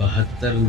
72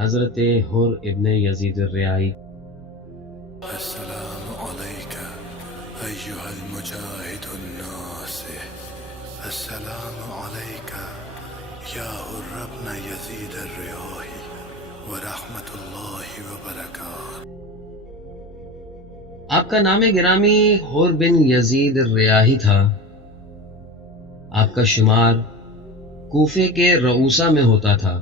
حضرت حر ابن یزید الریائی السلام علیکہ ایہا المجاہد الناصح، السلام علیکہ یا حر ابن یزید الریاحی ورحمۃ اللہ وبرکاتہ۔ آپ کا نام گرامی حر بن یزید الریاحی تھا۔ آپ کا شمار کوفے کے رؤوسہ میں ہوتا تھا۔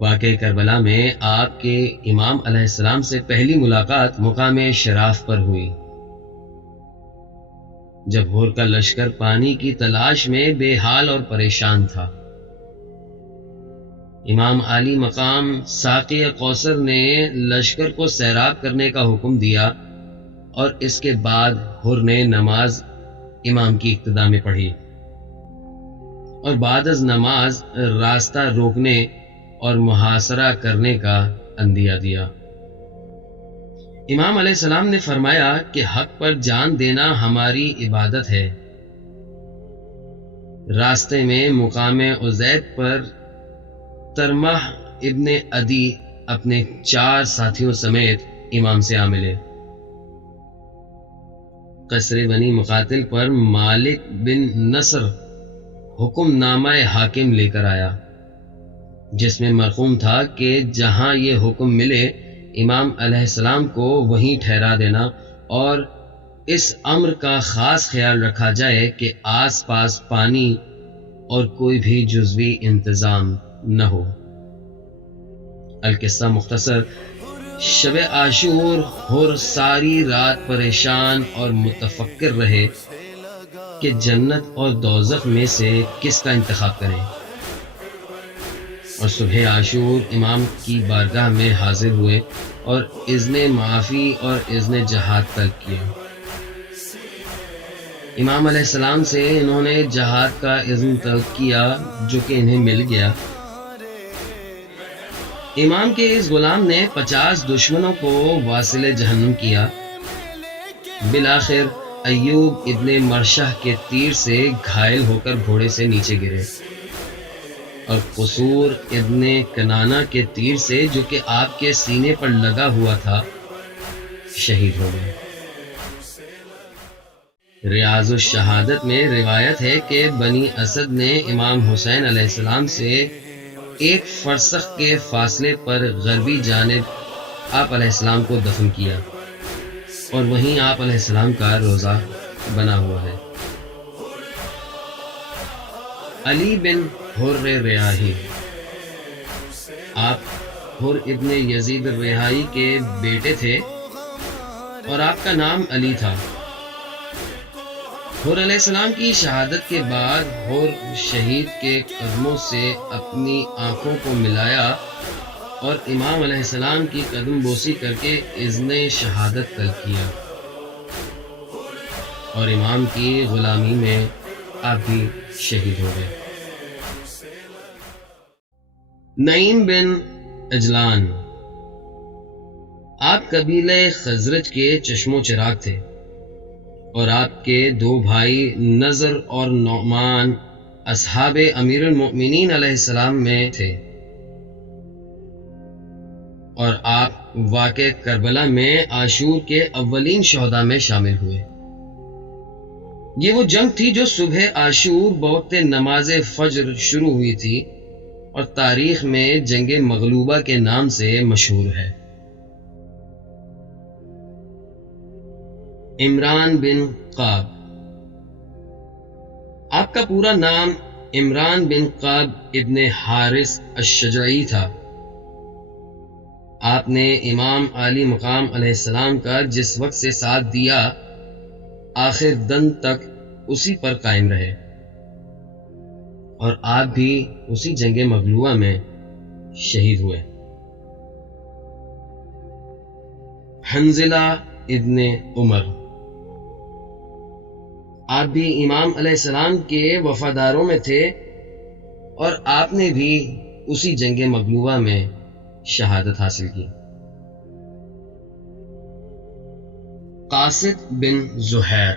واقع کربلا میں آپ کے امام علیہ السلام سے پہلی ملاقات مقام شراف پر ہوئی، جب حر کا لشکر پانی کی تلاش میں بے حال اور پریشان تھا۔ امام عالی مقام ساقی کوثر نے لشکر کو سیراب کرنے کا حکم دیا اور اس کے بعد حر نے نماز امام کی اقتدا میں پڑھی اور بعد از نماز راستہ روکنے اور محاصرہ کرنے کا عندیہ دیا۔ امام علیہ السلام نے فرمایا کہ حق پر جان دینا ہماری عبادت ہے۔ راستے میں مقام عزید پر ترمح ابن عدی اپنے 4 ساتھیوں سمیت امام سے آ ملے۔ قصر بنی مقاتل پر مالک بن نصر حکم نامہ حاکم لے کر آیا، جس میں مرقوم تھا کہ جہاں یہ حکم ملے امام علیہ السلام کو وہیں ٹھہرا دینا اور اس امر کا خاص خیال رکھا جائے کہ آس پاس پانی اور کوئی بھی جزوی انتظام نہ ہو۔ القصہ مختصر، شب عاشور حر ساری رات پریشان اور متفکر رہے کہ جنت اور دوزخ میں سے کس کا انتخاب کریں، اور صبح عاشور امام کی بارگاہ میں حاضر ہوئے اور اذن معافی اور اذن جہاد طلب کیا۔ امام علیہ السلام سے انہوں نے جہاد کا اذن طلب کیا، جو کہ انہیں مل گیا۔ امام کے اس غلام نے 50 دشمنوں کو واصل جہنم کیا۔ بالآخر ایوب ابن مرشح کے تیر سے گھائل ہو کر گھوڑے سے نیچے گرے اور قصور ابن کنانہ کے تیر سے، جو کہ آپ کے سینے پر لگا ہوا تھا، شہید ہو گئے۔ ریاض الشہادت میں روایت ہے کہ بنی اسد نے امام حسین علیہ السلام سے 1 فرسخ کے فاصلے پر غربی جانب آپ علیہ السلام کو دفن کیا، اور وہیں آپ علیہ السلام کا روضہ بنا ہوا ہے۔ علی بن حر ریاحی، آپ حر ابن یزید الریاحی کے بیٹے تھے اور آپ کا نام علی تھا۔ حر علیہ السلام کی شہادت کے بعد حر شہید کے قدموں سے اپنی آنکھوں کو ملایا اور امام علیہ السلام کی قدم بوسی کر کے اذن شہادت طلب کیا، اور امام کی غلامی میں آپ بھی شہید ہو گئے۔ نعیم بن عجلان، آپ قبیلہ خزرج کے چشم و چراغ تھے اور آپ کے 2 بھائی نضر اور نعمان اصحاب امیر المؤمنین علیہ السلام میں تھے، اور آپ واقع کربلا میں عاشور کے اولین شہداء میں شامل ہوئے۔ یہ وہ جنگ تھی جو صبح عاشور بوقت نماز فجر شروع ہوئی تھی اور تاریخ میں جنگ مغلوبہ کے نام سے مشہور ہے۔ عمران بن قاب، آپ کا پورا نام عمران بن قاب ابن حارث الشجعی تھا۔ آپ نے امام علی مقام علیہ السلام کا جس وقت سے ساتھ دیا آخر دم تک اسی پر قائم رہے، اور آپ بھی اسی جنگ مغلوبہ میں شہید ہوئے۔ حنظلہ ابن عمر، آپ بھی امام علیہ السلام کے وفاداروں میں تھے اور آپ نے بھی اسی جنگ مغلوبہ میں شہادت حاصل کی۔ قاصد بن زہیر،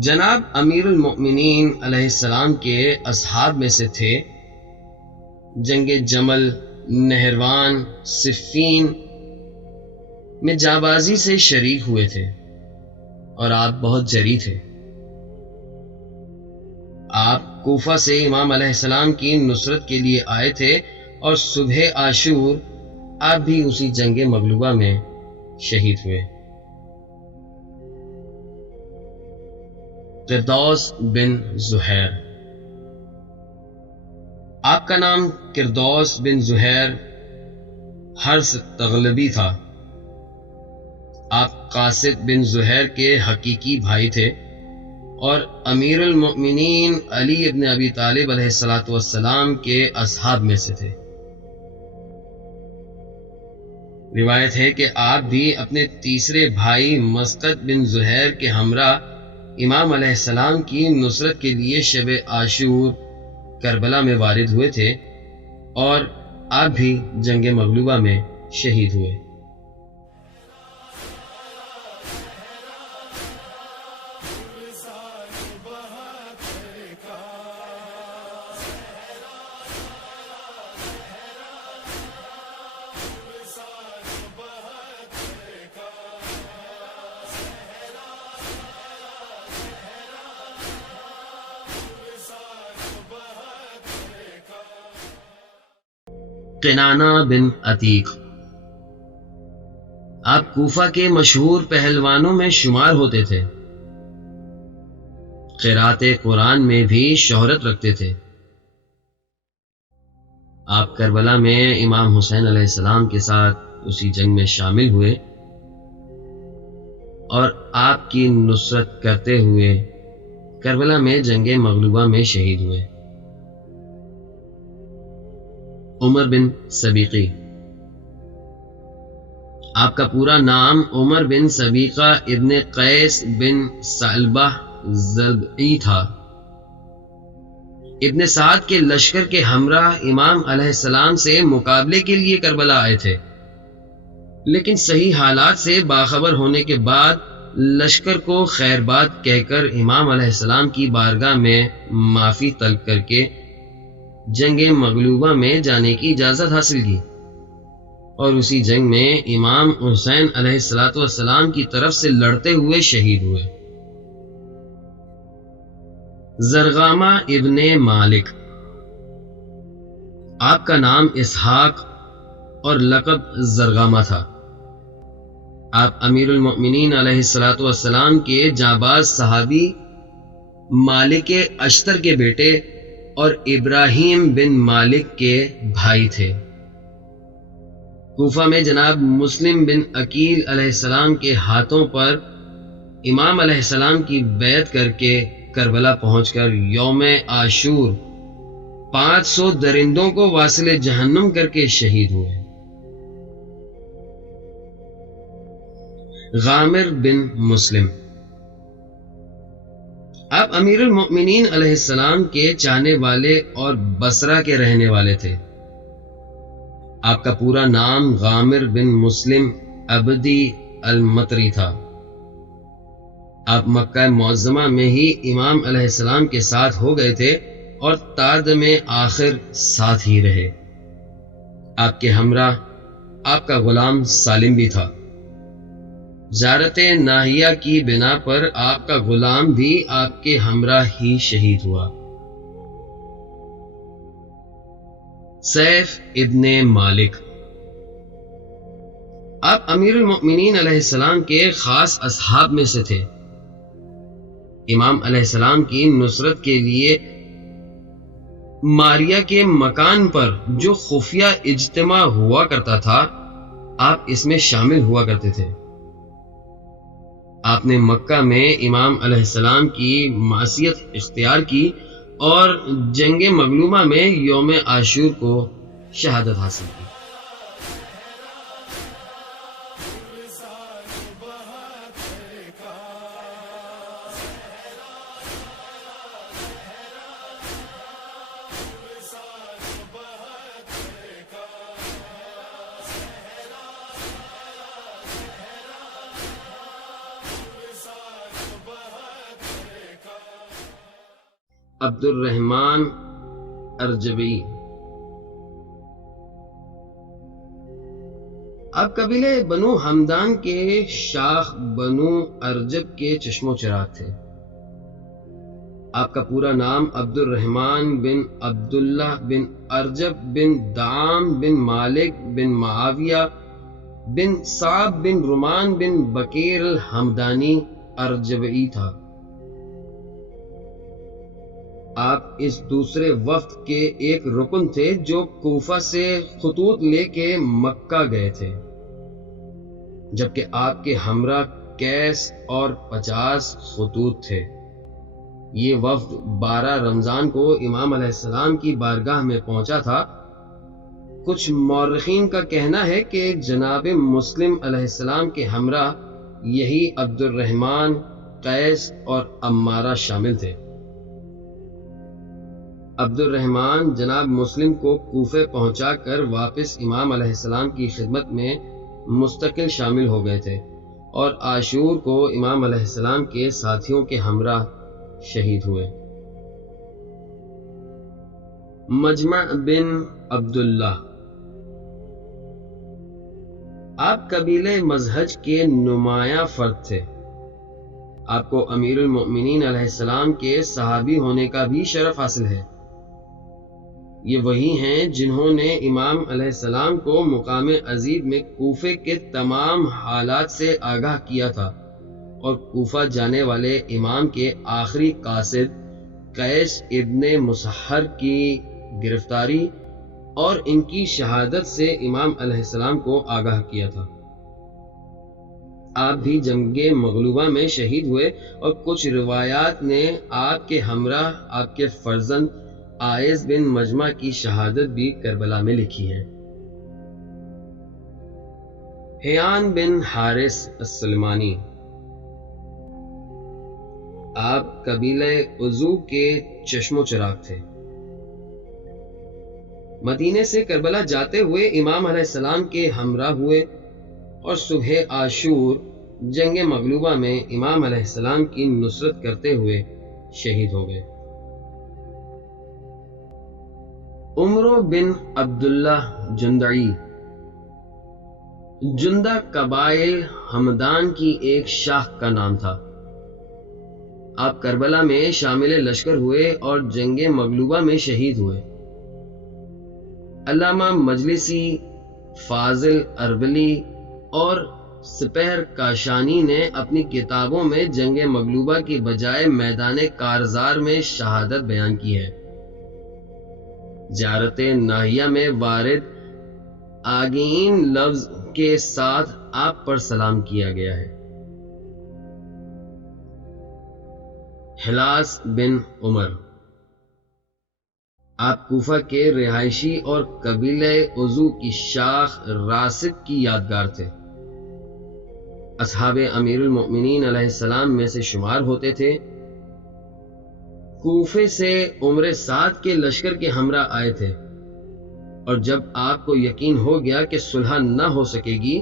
جناب امیر المؤمنین علیہ السلام کے اصحاب میں سے تھے۔ جنگ جمل، نہروان، صفین میں جانبازی سے شریک ہوئے تھے اور آپ بہت جری تھے۔ آپ کوفہ سے امام علیہ السلام کی نصرت کے لیے آئے تھے اور صبح عاشور آپ بھی اسی جنگ مغلوبہ میں شہید ہوئے۔ قردوس بن زہیر، آپ کا نام قردوس بن زہیر حرث تغلبی تھا۔ آپ قاصد بن زہیر کے حقیقی بھائی تھے اور امیر المؤمنین علی ابن ابی طالب علیہ السلام کے اصحاب میں سے تھے۔ روایت ہے کہ آپ بھی اپنے تیسرے بھائی مسقط بن زہیر کے ہمراہ امام علیہ السلام کی نصرت کے لیے شب عاشور کربلا میں وارد ہوئے تھے اور آپ بھی جنگ مغلوبہ میں شہید ہوئے۔ کنانہ بن عتیق، آپ کوفہ کے مشہور پہلوانوں میں شمار ہوتے تھے۔ قرأت قرآن میں بھی شہرت رکھتے تھے۔ آپ کربلا میں امام حسین علیہ السلام کے ساتھ اسی جنگ میں شامل ہوئے اور آپ کی نصرت کرتے ہوئے کربلا میں جنگ مغلوبہ میں شہید ہوئے۔ عمر بن سبیقی، آپ کا پورا نام عمر بن سبیقہ ابن قیس بن ثعلبہ ضبعی تھا۔ ابن سعد کے لشکر کے ہمراہ امام علیہ السلام سے مقابلے کے لیے کربلا آئے تھے، لیکن صحیح حالات سے باخبر ہونے کے بعد لشکر کو خیر بات کہہ کر امام علیہ السلام کی بارگاہ میں معافی طلب کر کے جنگ مغلوبہ میں جانے کی اجازت حاصل کی اور اسی جنگ میں امام حسین علیہ السلام کی طرف سے لڑتے ہوئے شہید ہوئے۔ زرغامہ ابن مالک، آپ کا نام اسحاق اور لقب زرغامہ تھا۔ آپ امیر المؤمنین علیہ السلام کے جانباز صحابی مالک اشتر کے بیٹے اور ابراہیم بن مالک کے بھائی تھے۔ کوفہ میں جناب مسلم بن عقیل علیہ السلام کے ہاتھوں پر امام علیہ السلام کی بیعت کر کے کربلا پہنچ کر یوم عاشور 500 درندوں کو واصل جہنم کر کے شہید ہوئے۔ غامر بن مسلم، آپ امیر المؤمنین علیہ السلام کے چاہنے والے اور بصرہ کے رہنے والے تھے۔ آپ کا پورا نام غامر بن مسلم عبدی المطری تھا۔ آپ مکہ معظمہ میں ہی امام علیہ السلام کے ساتھ ہو گئے تھے اور تاد میں آخر ساتھ ہی رہے۔ آپ کے ہمراہ آپ کا غلام سالم بھی تھا۔ زیارت ناہیہ کی بنا پر آپ کا غلام بھی آپ کے ہمراہ ہی شہید ہوا۔ سیف ابن مالک، آپ امیر المؤمنین علیہ السلام کے خاص اصحاب میں سے تھے۔ امام علیہ السلام کی نصرت کے لیے ماریا کے مکان پر جو خفیہ اجتماع ہوا کرتا تھا آپ اس میں شامل ہوا کرتے تھے۔ آپ نے مکہ میں امام علیہ السلام کی معصیت اختیار کی اور جنگ مغلوبہ میں یوم عاشور کو شہادت حاصل کی۔ عبد الرحمن ارجبی، آپ قبیلے بنو ہمدان کے شاخ بنو ارجب کے چشم و چراغ تھے۔ آپ کا پورا نام عبد الرحمن بن عبداللہ بن ارجب بن دعام بن مالک بن معاویہ بن صعب بن رومان بن بکیر الحمدانی ارجبی تھا۔ آپ اس دوسرے وفد کے ایک رکن تھے جو کوفہ سے خطوط لے کے مکہ گئے تھے، جبکہ آپ کے ہمراہ کیس اور 50 خطوط تھے۔ یہ وفد 12 رمضان کو امام علیہ السلام کی بارگاہ میں پہنچا تھا۔ کچھ مورخین کا کہنا ہے کہ جناب مسلم علیہ السلام کے ہمراہ یہی عبد الرحمن، قیس اور عمارہ شامل تھے۔ عبد الرحمن جناب مسلم کو کوفے پہنچا کر واپس امام علیہ السلام کی خدمت میں مستقل شامل ہو گئے تھے اور عاشور کو امام علیہ السلام کے ساتھیوں کے ہمراہ شہید ہوئے۔ مجمع بن عبداللہ، آپ قبیلے مزہج کے نمایاں فرد تھے۔ آپ کو امیر المؤمنین علیہ السلام کے صحابی ہونے کا بھی شرف حاصل ہے۔ یہ وہی ہیں جنہوں نے امام علیہ السلام کو مقام عزیز میں کوفے کے تمام حالات سے آگاہ کیا تھا اور کوفہ جانے والے امام کے آخری قاصد قیس ابن مسحر کی گرفتاری اور ان کی شہادت سے امام علیہ السلام کو آگاہ کیا تھا۔ آپ بھی جنگ مغلوبہ میں شہید ہوئے اور کچھ روایات نے آپ کے ہمراہ آپ کے فرزند عائز بن مجمع کی شہادت بھی کربلا میں لکھی ہے۔ حیان بن حارث السلمانی، آپ قبیلہ عضو کے چشم و چراغ تھے۔ مدینے سے کربلا جاتے ہوئے امام علیہ السلام کے ہمراہ ہوئے اور صبح عاشور جنگ مغلوبہ میں امام علیہ السلام کی نصرت کرتے ہوئے شہید ہو گئے۔ عمرو بن عبداللہ جندعی، جندہ قبائل ہمدان کی ایک شاخ کا نام تھا۔ آپ کربلا میں شامل لشکر ہوئے اور جنگ مغلوبہ میں شہید ہوئے۔ علامہ مجلسی، فاضل اربلی اور سپہر کاشانی نے اپنی کتابوں میں جنگ مغلوبہ کی بجائے میدان کارزار میں شہادت بیان کی ہے۔ زیارت ناحیہ میں وارد آگین لفظ کے ساتھ آپ پر سلام کیا گیا ہے۔ حلاس بن عمر، آپ کوفہ کے رہائشی اور قبیلہ عضو کی شاخ راسب کی یادگار تھے۔ اصحاب امیر المؤمنین علیہ السلام میں سے شمار ہوتے تھے۔ کوفے سے عمر سعد کے لشکر کے ہمراہ آئے تھے، اور جب آپ کو یقین ہو گیا کہ صلح نہ ہو سکے گی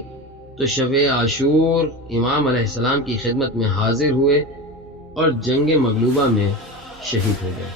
تو شب عاشور امام علیہ السلام کی خدمت میں حاضر ہوئے اور جنگ مغلوبہ میں شہید ہو گئے۔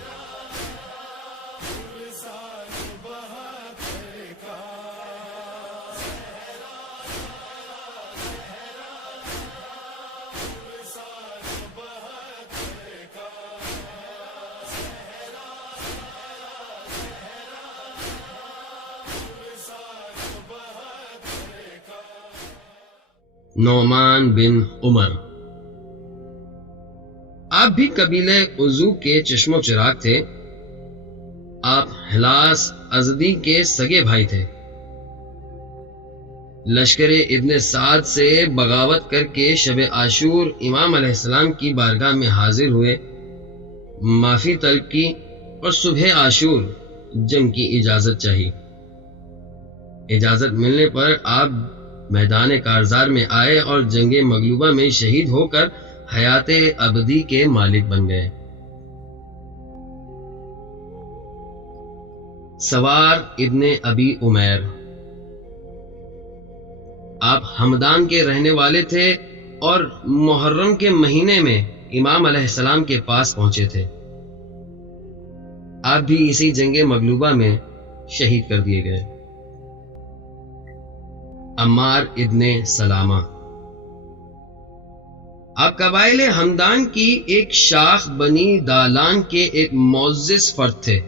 نعمان بن عمر، آپ بھی قبیلہ عضو کے چشم و چراغ تھے۔ آپ ہلاس ازدی کے سگے بھائی تھے۔ لشکر ابن سعد سے بغاوت کر کے شب عاشور امام علیہ السلام کی بارگاہ میں حاضر ہوئے، معافی طلب کی اور صبح عاشور جنگ کی اجازت چاہی۔ اجازت ملنے پر آپ میدان کارزار میں آئے اور جنگ مغلوبہ میں شہید ہو کر حیات ابدی کے مالک بن گئے۔ سوار ابن ابی عمیر، آپ ہمدان کے رہنے والے تھے اور محرم کے مہینے میں امام علیہ السلام کے پاس پہنچے تھے۔ آپ بھی اسی جنگ مغلوبہ میں شہید کر دیے گئے۔ عمار ابن سلامہ، آپ قبائل ہمدان کی ایک شاخ بنی دالان کے ایک معزز فرد تھے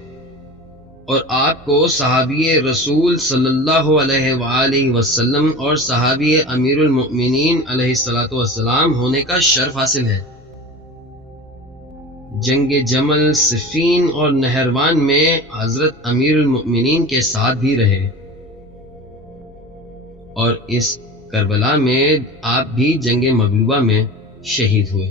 اور آپ کو صحابی رسول صلی اللہ علیہ وآلہ وسلم اور صحابی امیر المؤمنین علیہ الصلوۃ والسلام ہونے کا شرف حاصل ہے۔ جنگ جمل، صفین اور نہروان میں حضرت امیر المؤمنین کے ساتھ بھی رہے اور اس کربلا میں آپ بھی جنگ مغلوبہ میں شہید ہوئے۔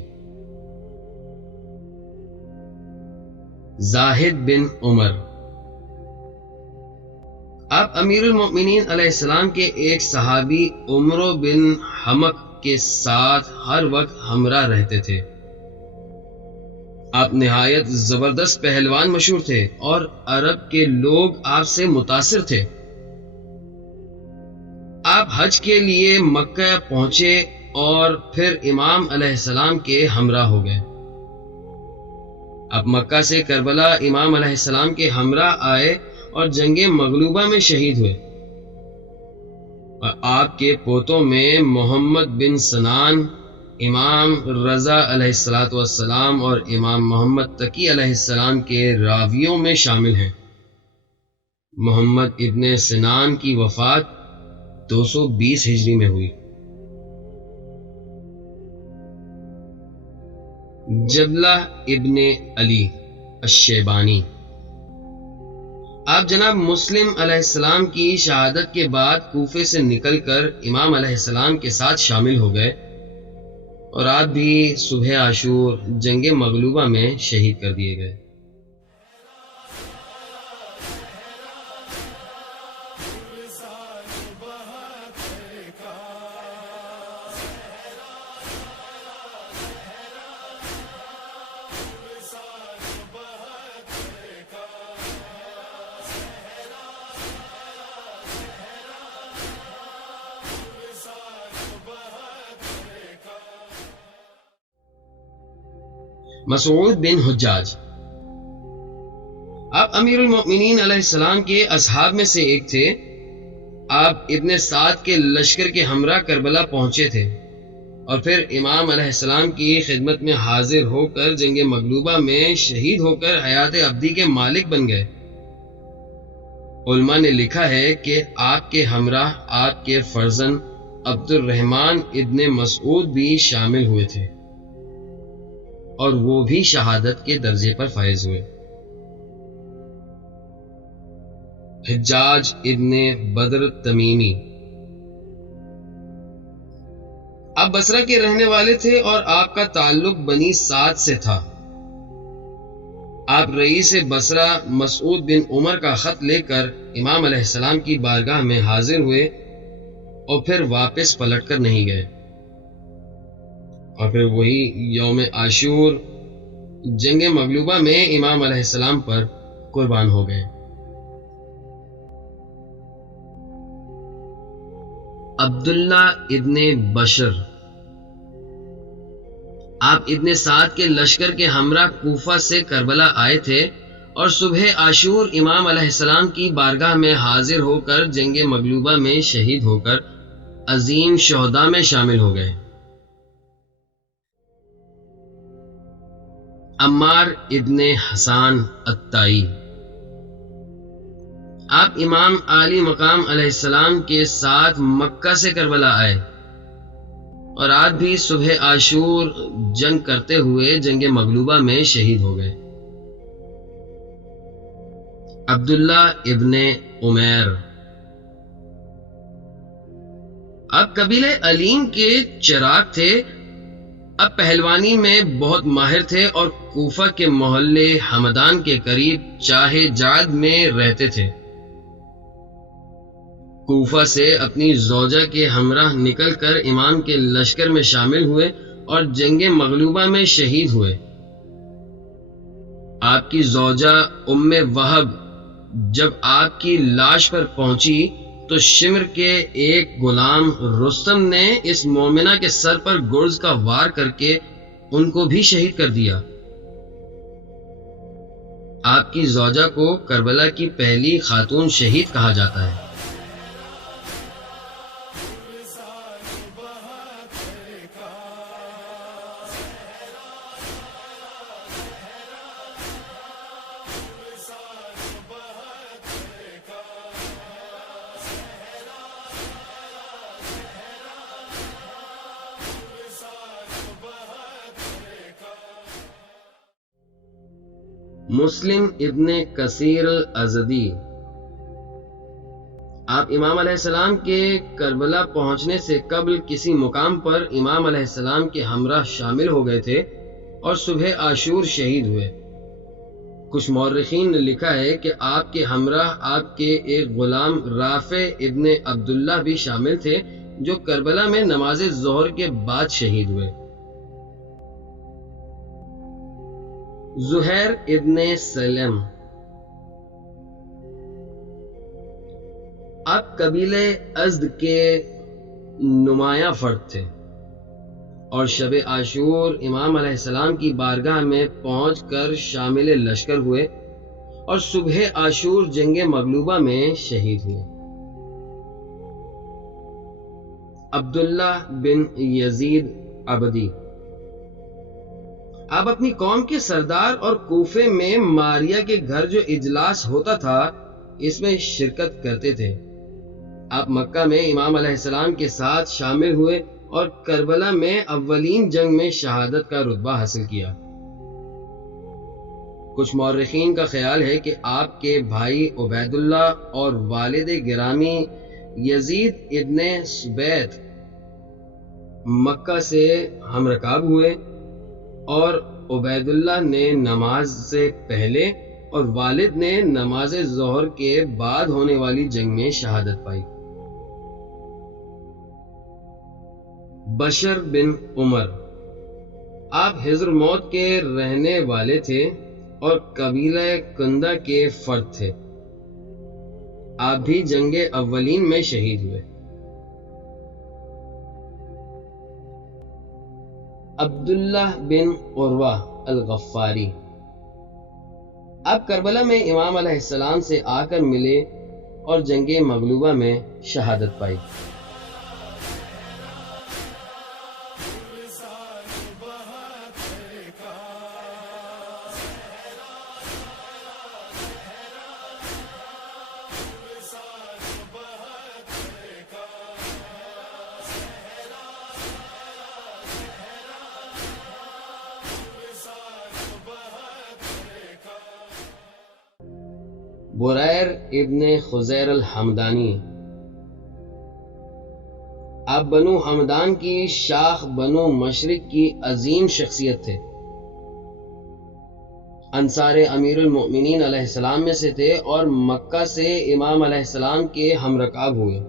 زاہد بن عمر، آپ امیر المؤمنین علیہ السلام کے ایک صحابی عمرو بن حمق کے ساتھ ہر وقت ہمراہ رہتے تھے۔ آپ نہایت زبردست پہلوان مشہور تھے اور عرب کے لوگ آپ سے متاثر تھے۔ آپ حج کے لیے مکہ پہنچے اور پھر امام علیہ السلام کے ہمراہ ہو گئے۔ آپ مکہ سے کربلا امام علیہ السلام کے ہمراہ آئے اور جنگ مغلوبہ میں شہید ہوئے، اور آپ کے پوتوں میں محمد بن سنان، امام رضا علیہ الصلوۃ والسلام اور امام محمد تقی علیہ السلام کے راویوں میں شامل ہیں۔ محمد ابن سنان کی وفات 220 ہجری میں ہوئی۔ جبلہ ابن علی الشیبانی، آپ جناب مسلم علیہ السلام کی شہادت کے بعد کوفے سے نکل کر امام علیہ السلام کے ساتھ شامل ہو گئے اور آپ بھی صبح عاشور جنگ مغلوبہ میں شہید کر دیے گئے۔ مسعود بن حجاج، آپ امیر المؤمنین علیہ السلام کے اصحاب میں سے ایک تھے۔ آپ ابن سعد کے لشکر کے ہمراہ کربلا پہنچے تھے اور پھر امام علیہ السلام کی خدمت میں حاضر ہو کر جنگ مغلوبہ میں شہید ہو کر حیات ابدی کے مالک بن گئے۔ علماء نے لکھا ہے کہ آپ کے ہمراہ آپ کے فرزند عبد الرحمن ابن مسعود بھی شامل ہوئے تھے اور وہ بھی شہادت کے درجے پر فائز ہوئے۔ حجاج ابن بدر تمیمی، آپ بصرہ کے رہنے والے تھے اور آپ کا تعلق بنی سعد سے تھا۔ آپ رئیس بصرہ مسعود بن عمر کا خط لے کر امام علیہ السلام کی بارگاہ میں حاضر ہوئے اور پھر واپس پلٹ کر نہیں گئے، اور پھر وہی یوم عاشور جنگ مغلوبہ میں امام علیہ السلام پر قربان ہو گئے۔ عبداللہ ابن بشر، آپ ابن سعد کے لشکر کے ہمراہ کوفہ سے کربلا آئے تھے اور صبح عاشور امام علیہ السلام کی بارگاہ میں حاضر ہو کر جنگ مغلوبہ میں شہید ہو کر عظیم شہداء میں شامل ہو گئے۔ عمار ابن حسان الطائی، آپ امام عالی مقام علیہ السلام کے ساتھ مکہ سے کربلا آئے اور آپ بھی صبح عاشور جنگ کرتے ہوئے جنگ مغلوبہ میں شہید ہو گئے۔ عبداللہ ابن عمیر۔ اب قبیلے علیم کے چراغ تھے، اب پہلوانی میں بہت ماہر تھے اور کوفہ کے محلے حمدان کے قریب چاہے جاد میں رہتے تھے۔ کوفہ سے اپنی زوجہ کے ہمراہ نکل کر امام کے لشکر میں شامل ہوئے اور جنگ مغلوبہ میں شہید ہوئے۔ آپ کی زوجہ ام وہب جب آپ کی لاش پر پہنچی تو شمر کے ایک غلام رستم نے اس مومنہ کے سر پر گرز کا وار کر کے ان کو بھی شہید کر دیا۔ آپ کی زوجہ کو کربلا کی پہلی خاتون شہید کہا جاتا ہے۔ مسلم ابن کثیر الازدی۔ آپ امام علیہ السلام کے کربلا پہنچنے سے قبل کسی مقام پر امام علیہ السلام کے ہمراہ شامل ہو گئے تھے اور صبح عاشور شہید ہوئے۔ کچھ مورخین نے لکھا ہے کہ آپ کے ہمراہ آپ کے ایک غلام رافع ابن عبداللہ بھی شامل تھے جو کربلا میں نماز ظہر کے بعد شہید ہوئے۔ زہیر ابن سلم۔ آپ قبیلے ازد کے نمایاں فرد تھے اور شب عاشور امام علیہ السلام کی بارگاہ میں پہنچ کر شامل لشکر ہوئے اور صبح عاشور جنگ مغلوبہ میں شہید ہوئے۔ عبداللہ بن یزید عبدی۔ آپ اپنی قوم کے سردار اور کوفے میں ماریا کے گھر جو اجلاس ہوتا تھا اس میں شرکت کرتے تھے۔ آپ مکہ میں امام علیہ السلام کے ساتھ شامل ہوئے اور کربلا میں اولین جنگ میں شہادت کا رتبہ حاصل کیا۔ کچھ مورخین کا خیال ہے کہ آپ کے بھائی عبید اللہ اور والد گرامی یزید ابن سبیت مکہ سے ہم رکاب ہوئے اور عبید اللہ نے نماز سے پہلے اور والد نے نماز ظہر کے بعد ہونے والی جنگ میں شہادت پائی۔ بشر بن عمر۔ آپ حضر موت کے رہنے والے تھے اور قبیلہ کندہ کے فرد تھے۔ آپ بھی جنگ اولین میں شہید ہوئے۔ عبداللہ بن عروہ الغفاری۔ آپ کربلا میں امام علیہ السلام سے آ کر ملے اور جنگ مغلوبہ میں شہادت پائی۔ بریر ابن خزیر الحمدانی۔ آپ بنو حمدان کی شاخ بنو مشرق کی عظیم شخصیت تھے۔ انصار امیر المؤمنین علیہ السلام میں سے تھے اور مکہ سے امام علیہ السلام کے ہم رکاب ہوئے۔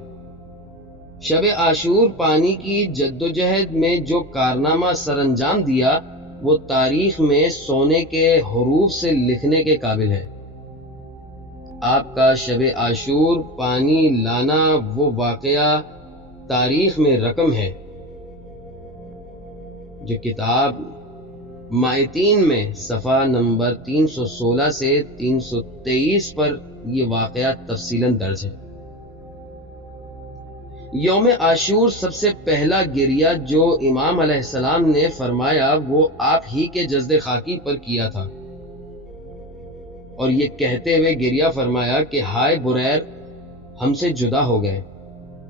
شب عاشور پانی کی جدوجہد میں جو کارنامہ سر انجام دیا وہ تاریخ میں سونے کے حروف سے لکھنے کے قابل ہے۔ آپ کا شب عاشور پانی لانا وہ واقعہ تاریخ میں رقم ہے جو کتاب مائتین میں صفحہ نمبر 316 سے 323 پر یہ واقعہ تفصیلاً درج ہے۔ یوم عاشور سب سے پہلا گریہ جو امام علیہ السلام نے فرمایا وہ آپ ہی کے جسد خاکی پر کیا تھا اور یہ کہتے ہوئے گریہ فرمایا کہ ہائے بریر، ہم سے جدا ہو گئے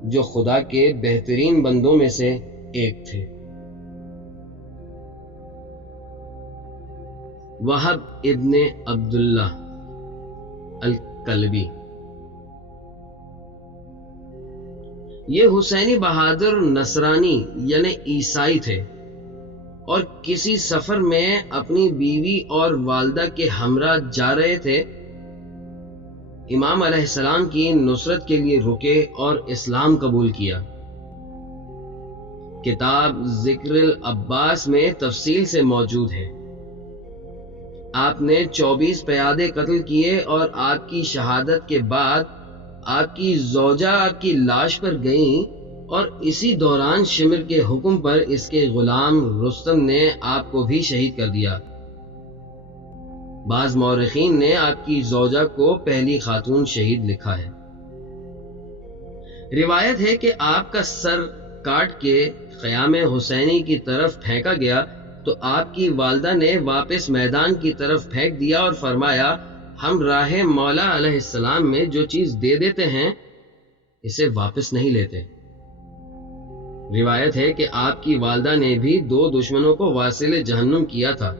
جو خدا کے بہترین بندوں میں سے ایک تھے۔ وہب ابن عبداللہ کلبی۔ یہ حسینی بہادر نصرانی یعنی عیسائی تھے اور کسی سفر میں اپنی بیوی اور والدہ کے ہمراہ جا رہے تھے۔ امام علیہ السلام کی نصرت کے لیے رکے اور اسلام قبول کیا۔ کتاب ذکر العباس میں تفصیل سے موجود ہے۔ آپ نے 24 پیادے قتل کیے اور آپ کی شہادت کے بعد آپ کی زوجہ آپ کی لاش پر گئیں اور اسی دوران شمر کے حکم پر اس کے غلام رستم نے آپ کو بھی شہید کر دیا۔ بعض مورخین نے آپ کی زوجہ کو پہلی خاتون شہید لکھا ہے۔ روایت ہے کہ آپ کا سر کاٹ کے خیام حسینی کی طرف پھینکا گیا تو آپ کی والدہ نے واپس میدان کی طرف پھینک دیا اور فرمایا، ہم راہ مولا علیہ السلام میں جو چیز دے دیتے ہیں اسے واپس نہیں لیتے۔ روایت ہے کہ آپ کی والدہ نے بھی 2 دشمنوں کو واصل جہنم کیا تھا۔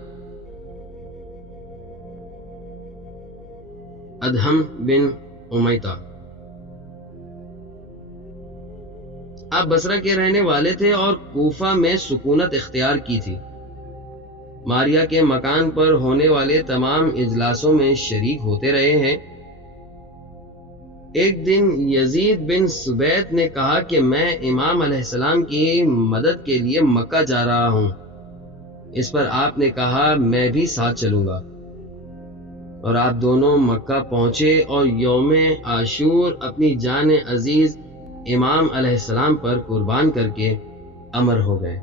ادہم بن امیتہ، آپ بصرہ کے رہنے والے تھے اور کوفہ میں سکونت اختیار کی تھی۔ ماریا کے مکان پر ہونے والے تمام اجلاسوں میں شریک ہوتے رہے ہیں۔ ایک دن یزید بن سبیت نے کہا کہ میں امام علیہ السلام کی مدد کے لیے مکہ جا رہا ہوں۔ اس پر آپ نے کہا میں بھی ساتھ چلوں گا، اور آپ دونوں مکہ پہنچے اور یوم عاشور اپنی جان عزیز امام علیہ السلام پر قربان کر کے امر ہو گئے۔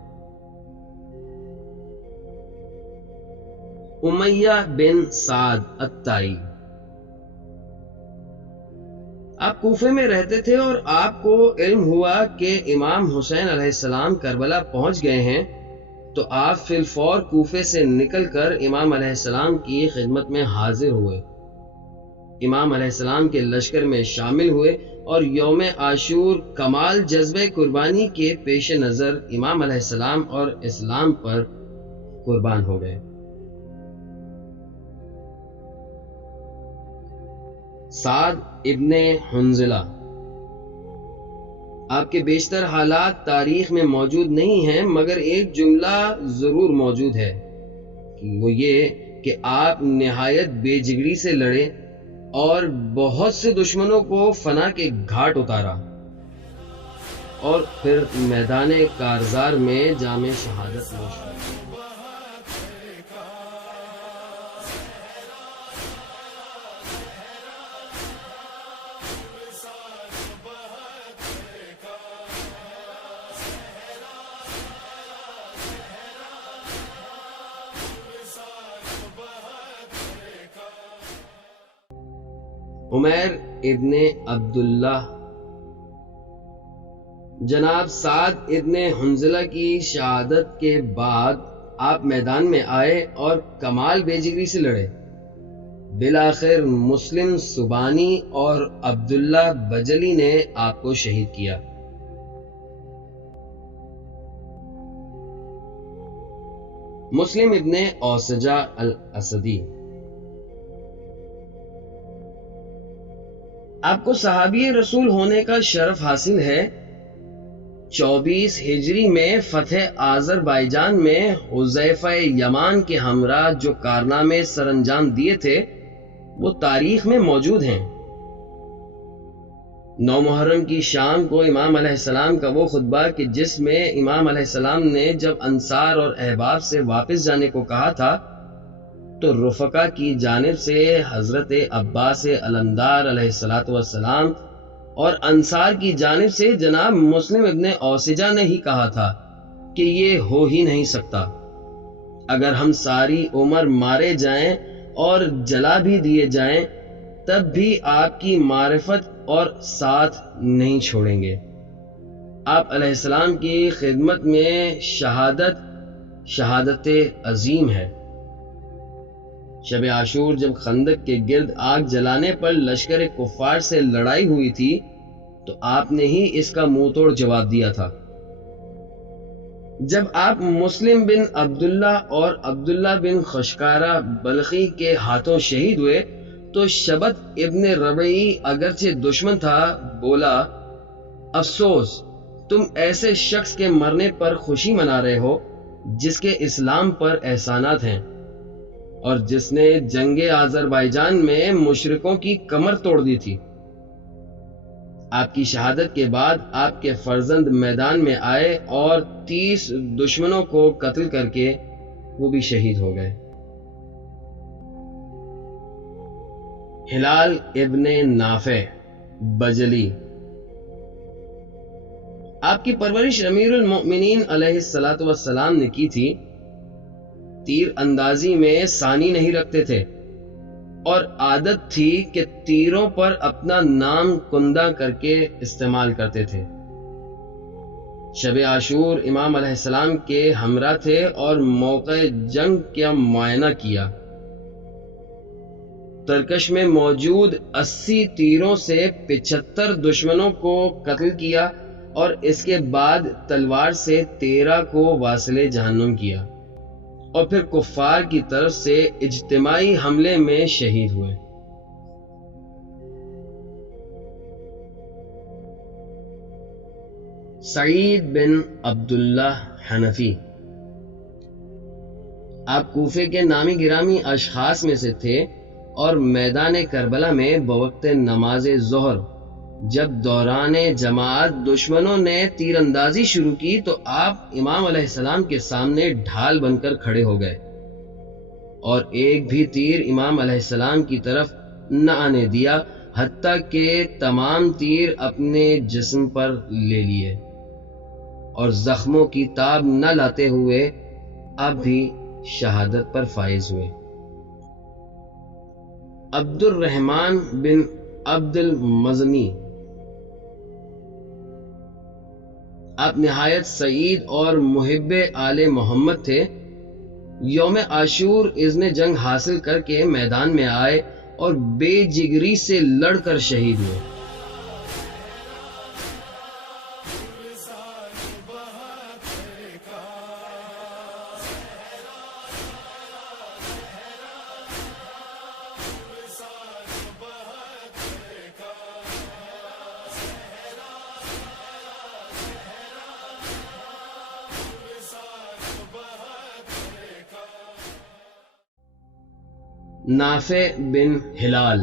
امیہ بن سعد الطائی، آپ کوفے میں رہتے تھے اور آپ کو علم ہوا کہ امام حسین علیہ السلام کربلا پہنچ گئے ہیں تو آپ فی الفور کوفے سے نکل کر امام علیہ السلام کی خدمت میں حاضر ہوئے، امام علیہ السلام کے لشکر میں شامل ہوئے اور یوم عاشور کمال جذبہ قربانی کے پیش نظر امام علیہ السلام اور اسلام پر قربان ہو گئے۔ سعد ابن حنظلہ، آپ کے بیشتر حالات تاریخ میں موجود نہیں ہیں مگر ایک جملہ ضرور موجود ہے، وہ یہ کہ آپ نہایت بے جگری سے لڑے اور بہت سے دشمنوں کو فنا کے گھاٹ اتارا اور پھر میدان کارزار میں جام شہادت نوش ہوئے۔ عمیر ابن عبداللہ، جناب سعد ابن حنظلہ کی شہادت کے بعد آپ میدان میں آئے اور کمال بے جگری سے لڑے۔ بالآخر مسلم سبانی اور عبداللہ بجلی نے آپ کو شہید کیا۔ مسلم ابن اوسجہ الاسدی، آپ کو صحابی رسول ہونے کا شرف حاصل ہے۔ 24 ہجری میں فتح آذربائیجان میں حذیفہ یمان کے ہمراہ جو کارنامے سر انجام دیے تھے وہ تاریخ میں موجود ہیں۔ 9 محرم کی شام کو امام علیہ السلام کا وہ خطبہ کہ جس میں امام علیہ السلام نے جب انصار اور احباب سے واپس جانے کو کہا تھا تو رفقا کی جانب سے حضرت عباس علمدار علیہ السلام اور انصار کی جانب سے جناب مسلم ابن اوسجہ نے ہی کہا تھا کہ یہ ہو ہی نہیں سکتا۔ اگر ہم ساری عمر مارے جائیں اور جلا بھی دیے جائیں تب بھی آپ کی معرفت اور ساتھ نہیں چھوڑیں گے۔ آپ علیہ السلام کی خدمت میں شہادت عظیم ہے۔ شب عاشور جب خندق کے گرد آگ جلانے پر لشکر کفار سے لڑائی ہوئی تھی تو آپ نے ہی اس کا منہ توڑ جواب دیا تھا۔ جب آپ مسلم بن عبداللہ اور عبداللہ بن خشکارہ بلخی کے ہاتھوں شہید ہوئے تو شبت ابن ربعی اگرچہ دشمن تھا بولا، افسوس تم ایسے شخص کے مرنے پر خوشی منا رہے ہو جس کے اسلام پر احسانات ہیں اور جس نے جنگ آذربائیجان میں مشرکوں کی کمر توڑ دی تھی۔ آپ کی شہادت کے بعد آپ کے فرزند میدان میں آئے اور 30 دشمنوں کو قتل کر کے وہ بھی شہید ہو گئے۔ ہلال ابن نافع بجلی، آپ کی پرورش امیر المؤمنین علیہ السلام نے کی تھی۔ تیر اندازی میں ثانی نہیں رکھتے تھے اور عادت تھی کہ تیروں پر اپنا نام کندہ کر کے استعمال کرتے تھے۔ شب عاشور امام علیہ السلام کے ہمراہ تھے اور موقع جنگ کا معائنہ کیا۔ ترکش میں موجود 80 تیروں سے 75 دشمنوں کو قتل کیا اور اس کے بعد تلوار سے 13 کو واصل جہنم کیا اور پھر کفار کی طرف سے اجتماعی حملے میں شہید ہوئے۔ سعید بن عبداللہ حنفی، آپ کوفے کے نامی گرامی اشخاص میں سے تھے اور میدان کربلا میں بوقت نماز ظہر جب دوران جماعت دشمنوں نے تیر اندازی شروع کی تو آپ امام علیہ السلام کے سامنے ڈھال بن کر کھڑے ہو گئے اور ایک بھی تیر امام علیہ السلام کی طرف نہ آنے دیا، حتیٰ کہ تمام تیر اپنے جسم پر لے لیے اور زخموں کی تاب نہ لاتے ہوئے آپ بھی شہادت پر فائز ہوئے۔ عبد الرحمن بن عبد المزنی، آپ نہایت سعید اور محب آل محمد تھے۔ یوم عاشور اذن جنگ حاصل کر کے میدان میں آئے اور بے جگری سے لڑ کر شہید ہوئے۔ نافع بن ہلال،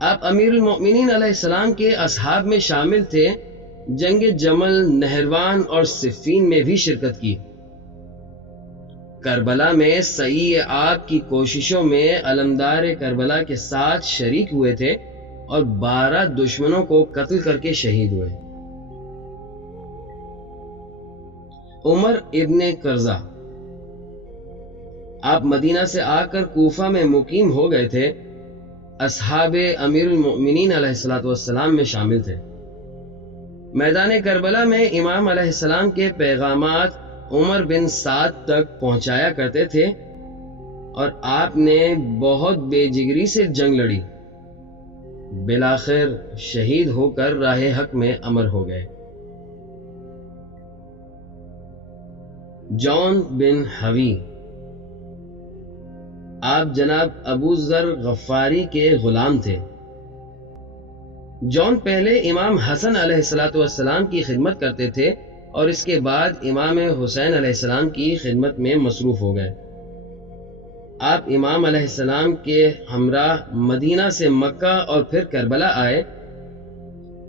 آپ امیر المؤمنین علیہ السلام کے اصحاب میں شامل تھے۔ جنگ جمل، نہروان اور صفین میں بھی شرکت کی۔ کربلا میں صحیح آپ کی کوششوں میں علمدار کربلا کے ساتھ شریک ہوئے تھے اور 12 دشمنوں کو قتل کر کے شہید ہوئے۔ عمر ابن قرظہ، آپ مدینہ سے آ کر کوفہ میں مقیم ہو گئے تھے۔ اصحاب امیر المؤمنین علیہ السلام میں شامل تھے۔ میدان کربلا میں امام علیہ السلام کے پیغامات عمر بن سعد تک پہنچایا کرتے تھے اور آپ نے بہت بے جگری سے جنگ لڑی۔ بالآخر شہید ہو کر راہ حق میں امر ہو گئے۔ جون بن حوی، آپ جناب ابو ذر غفاری کے غلام تھے۔ جون پہلے امام حسن علیہ السلام کی خدمت کرتے تھے اور اس کے بعد امام حسین علیہ السلام کی خدمت میں مصروف ہو گئے۔ آپ امام علیہ السلام کے ہمراہ مدینہ سے مکہ اور پھر کربلا آئے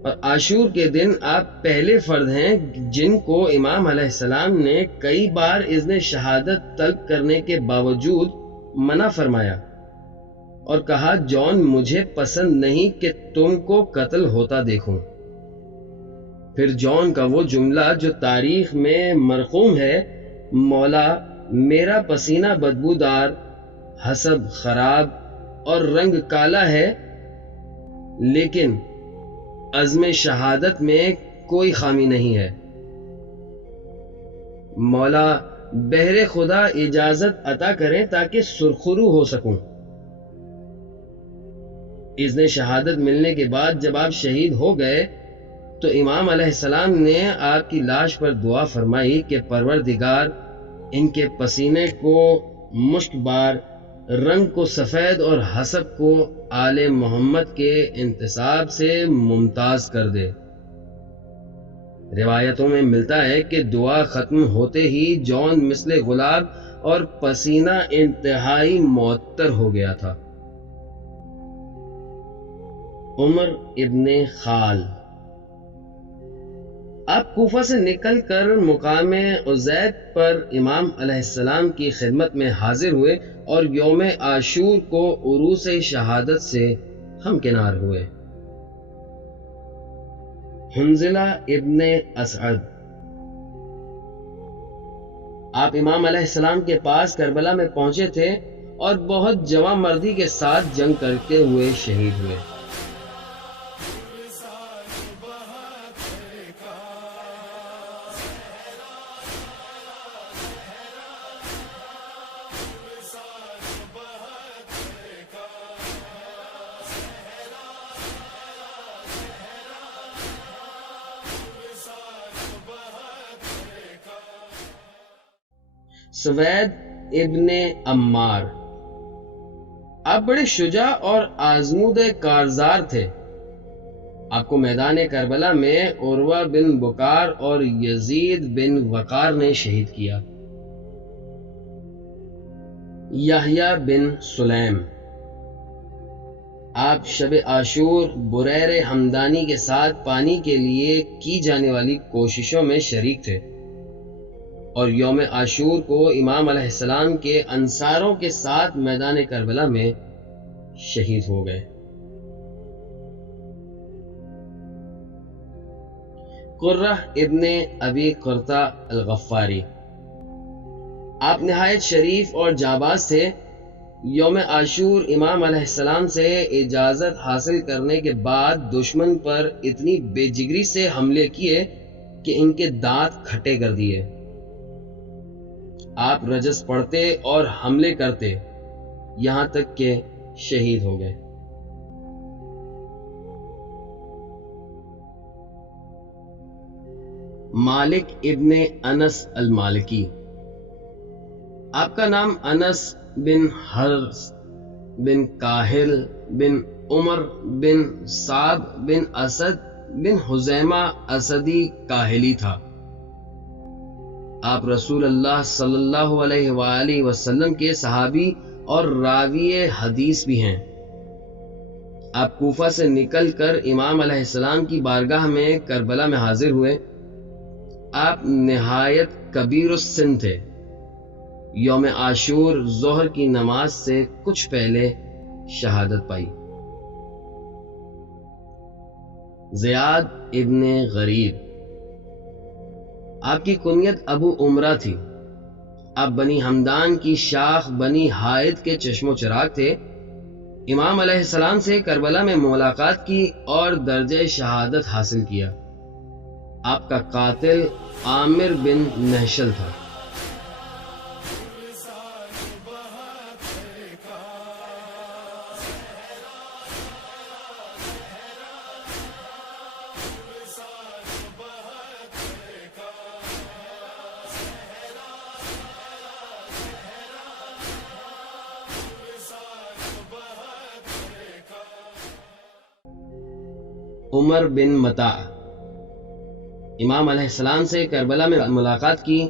اور عاشور کے دن آپ پہلے فرد ہیں جن کو امام علیہ السلام نے کئی بار اذن شہادت طلب کرنے کے باوجود منع فرمایا اور کہا، جون مجھے پسند نہیں کہ تم کو قتل ہوتا دیکھوں۔ پھر جون کا وہ جملہ جو تاریخ میں مرقوم ہے، مولا میرا پسینہ بدبودار، حسب خراب اور رنگ کالا ہے، لیکن عزم شہادت میں کوئی خامی نہیں ہے۔ مولا بہر خدا اجازت عطا کریں تاکہ سرخرو ہو سکوں۔ اذن شہادت ملنے کے بعد جب آپ شہید ہو گئے تو امام علیہ السلام نے آپ کی لاش پر دعا فرمائی کہ پروردگار ان کے پسینے کو مشک بار رنگ کو سفید اور حسب کو آل محمد کے انتساب سے ممتاز کر دے۔ روایتوں میں ملتا ہے کہ دعا ختم ہوتے ہی جون مثل گلاب اور پسینہ انتہائی معطر ہو گیا تھا۔ عمر ابن خال، آپ کوفہ سے نکل کر مقام عزید پر امام علیہ السلام کی خدمت میں حاضر ہوئے اور یوم عاشور کو عروس شہادت سے ہمکنار ہوئے۔ حنظلہ ابن اسعد، آپ امام علیہ السلام کے پاس کربلا میں پہنچے تھے اور بہت جواں مردی کے ساتھ جنگ کرتے ہوئے شہید ہوئے۔ سوید ابن عمار، آپ بڑے شجاع اور آزمودہ کارزار تھے۔ آپ کو میدان کربلا میں عروہ بن بکار اور یزید بن وقار نے شہید کیا۔ یحییٰ بن سلیم، آپ شب عاشور بریر حمدانی کے ساتھ پانی کے لیے کی جانے والی کوششوں میں شریک تھے اور یوم عاشور کو امام علیہ السلام کے انصاروں کے ساتھ میدان کربلا میں شہید ہو گئے۔ قرہ ابن ابی قرطہ الغفاری، آپ نہایت شریف اور جاباز تھے۔ یوم عاشور امام علیہ السلام سے اجازت حاصل کرنے کے بعد دشمن پر اتنی بے جگری سے حملے کیے کہ ان کے دانت کھٹے کر دیے۔ آپ رجس پڑھتے اور حملے کرتے یہاں تک کہ شہید ہو گئے۔ مالک ابن انس المالکی، آپ کا نام انس بن حرس بن کاہل بن عمر بن صعب بن اسد بن حزیمہ اسدی کاہلی تھا۔ آپ رسول اللہ صلی اللہ علیہ وآلہ وسلم کے صحابی اور راوی حدیث بھی ہیں۔ آپ کوفہ سے نکل کر امام علیہ السلام کی بارگاہ میں کربلا میں حاضر ہوئے۔ آپ نہایت کبیر السن تھے۔ یوم عاشور ظہر کی نماز سے کچھ پہلے شہادت پائی۔ زیاد ابن غریب، آپ کی کنیت ابو عمرہ تھی۔ آپ بنی حمدان کی شاخ بنی حائد کے چشم و چراغ تھے۔ امام علیہ السلام سے کربلا میں ملاقات کی اور درجہ شہادت حاصل کیا۔ آپ کا قاتل عامر بن نہشل تھا۔ عمر بن متع، امام علیہ السلام سے کربلا میں ملاقات کی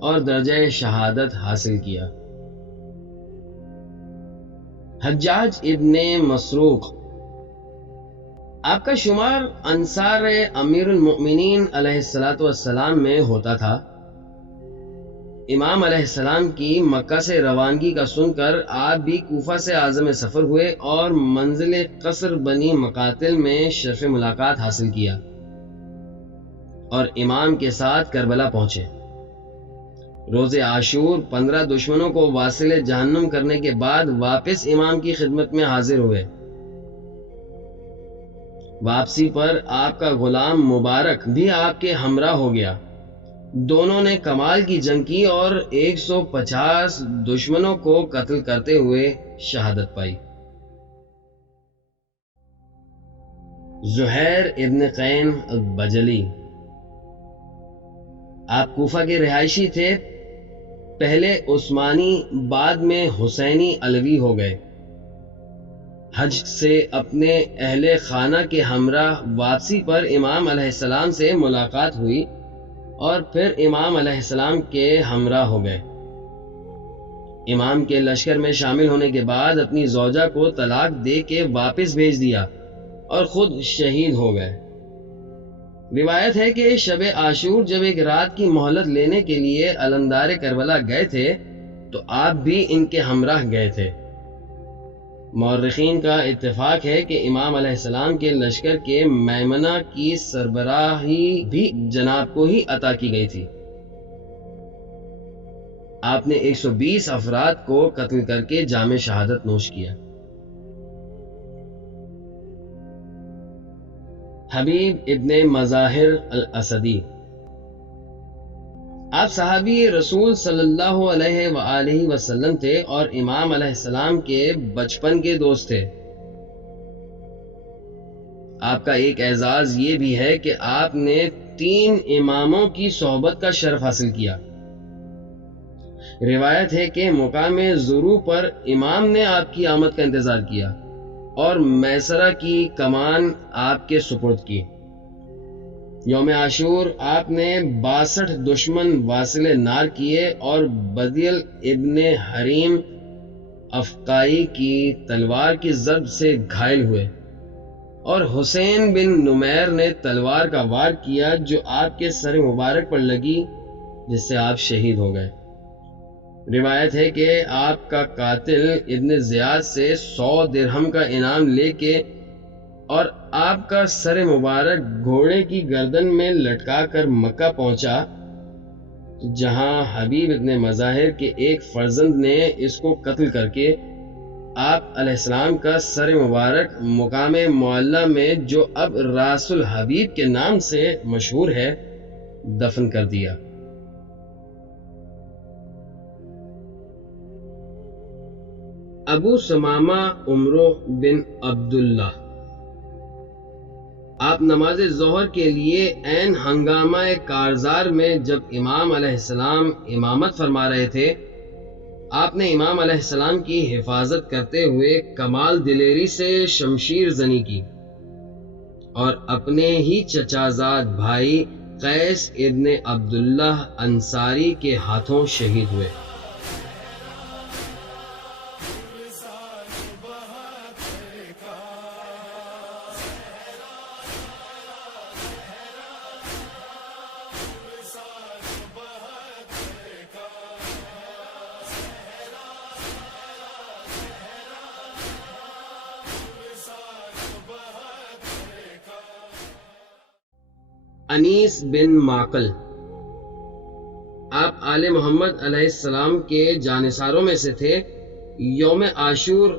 اور درجہ شہادت حاصل کیا۔ حجاج ابن مسروق، آپ کا شمار انصار امیر المؤمنین علیہ السلام میں ہوتا تھا۔ امام علیہ السلام کی مکہ سے روانگی کا سن کر آپ بھی کوفہ سے عازم سفر ہوئے اور منزل قصر بنی مقاتل میں شرف ملاقات حاصل کیا اور امام کے ساتھ کربلا پہنچے۔ روز عاشور 15 دشمنوں کو واصل جہنم کرنے کے بعد واپس امام کی خدمت میں حاضر ہوئے۔ واپسی پر آپ کا غلام مبارک بھی آپ کے ہمراہ ہو گیا۔ دونوں نے کمال کی جنگ کی اور 150 دشمنوں کو قتل کرتے ہوئے شہادت پائی۔ زہیر ابن قین البجلی، آپ کوفہ کے رہائشی تھے۔ پہلے عثمانی بعد میں حسینی علوی ہو گئے۔ حج سے اپنے اہل خانہ کے ہمراہ واپسی پر امام علیہ السلام سے ملاقات ہوئی اور پھر امام علیہ السلام کے ہمراہ ہو گئے۔ امام کے لشکر میں شامل ہونے کے بعد اپنی زوجہ کو طلاق دے کے واپس بھیج دیا اور خود شہید ہو گئے۔ روایت ہے کہ شب عاشور جب ایک رات کی مہلت لینے کے لیے علمدار کربلا گئے تھے تو آپ بھی ان کے ہمراہ گئے تھے۔ مورخین کا اتفاق ہے کہ امام علیہ السلام کے لشکر کے میمنہ کی سربراہی بھی جناب کو ہی عطا کی گئی تھی۔ آپ نے 120 افراد کو قتل کر کے جام شہادت نوش کیا۔ حبیب ابن مظاہر الاسدی، آپ صحابی رسول صلی اللہ علیہ وآلہ وسلم تھے اور امام علیہ السلام کے بچپن کے دوست تھے۔ آپ کا ایک اعزاز یہ بھی ہے کہ آپ نے 3 اماموں کی صحبت کا شرف حاصل کیا۔ روایت ہے کہ مقام ظروف پر امام نے آپ کی آمد کا انتظار کیا اور میسرہ کی کمان آپ کے سپرد کی۔ یوم عاشور آپ نے 62 دشمن واصل نار کیے اور بدیل ابن حریم افقائی کی تلوار کی ضرب سے گھائل ہوئے اور حسین بن نمیر نے تلوار کا وار کیا جو آپ کے سر مبارک پر لگی، جس سے آپ شہید ہو گئے۔ روایت ہے کہ آپ کا قاتل ابن زیاد سے 100 درہم کا انعام لے کے اور آپ کا سر مبارک گھوڑے کی گردن میں لٹکا کر مکہ پہنچا، جہاں حبیب ابن مظاہر کے ایک فرزند نے اس کو قتل کر کے آپ علیہ السلام کا سر مبارک مقام معلیٰ میں جو اب راس الحبیب کے نام سے مشہور ہے دفن کر دیا۔ ابو ثمامہ عمرو بن عبداللہ، آپ نماز ظہر کے لیے عین ہنگامہ کارزار میں جب امام علیہ السلام امامت فرما رہے تھے، آپ نے امام علیہ السلام کی حفاظت کرتے ہوئے کمال دلیری سے شمشیر زنی کی اور اپنے ہی چچازاد بھائی قیس ابن عبداللہ انصاری کے ہاتھوں شہید ہوئے۔ انیس بن ماقل، آپ آل محمد علیہ السلام کے جانثاروں میں سے تھے۔ یوم عاشور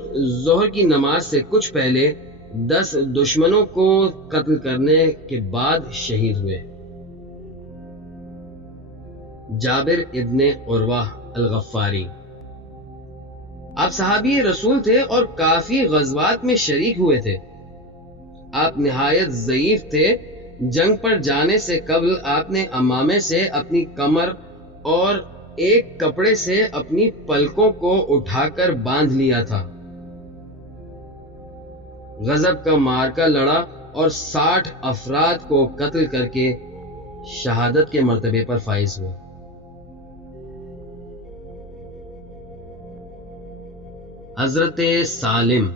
ظہر کی نماز سے کچھ پہلے 10 دشمنوں کو قتل کرنے کے بعد شہید ہوئے۔ جابر ابن عروہ الغفاری، آپ صحابی رسول تھے اور کافی غزوات میں شریک ہوئے تھے۔ آپ نہایت ضعیف تھے۔ جنگ پر جانے سے قبل آپ نے امامے سے اپنی کمر اور ایک کپڑے سے اپنی پلکوں کو اٹھا کر باندھ لیا تھا۔ غضب کا معرکہ لڑا اور 60 افراد کو قتل کر کے شہادت کے مرتبے پر فائز ہوئے۔ حضرت سالم،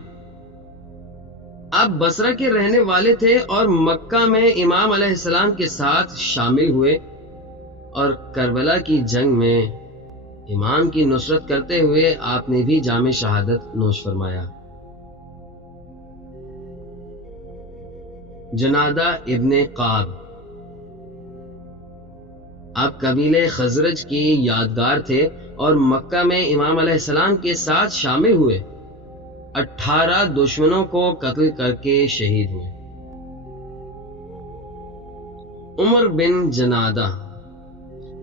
آپ بصرہ کے رہنے والے تھے اور مکہ میں امام علیہ السلام کے ساتھ شامل ہوئے اور کربلا کی جنگ میں امام کی نصرت کرتے ہوئے آپ نے بھی جام شہادت نوش فرمایا۔ جنادہ ابن قاب، آپ قبیلے خزرج کی یادگار تھے اور مکہ میں امام علیہ السلام کے ساتھ شامل ہوئے۔ 18 دشمنوں کو قتل کر کے شہید ہوئے۔ عمر بن جنادہ،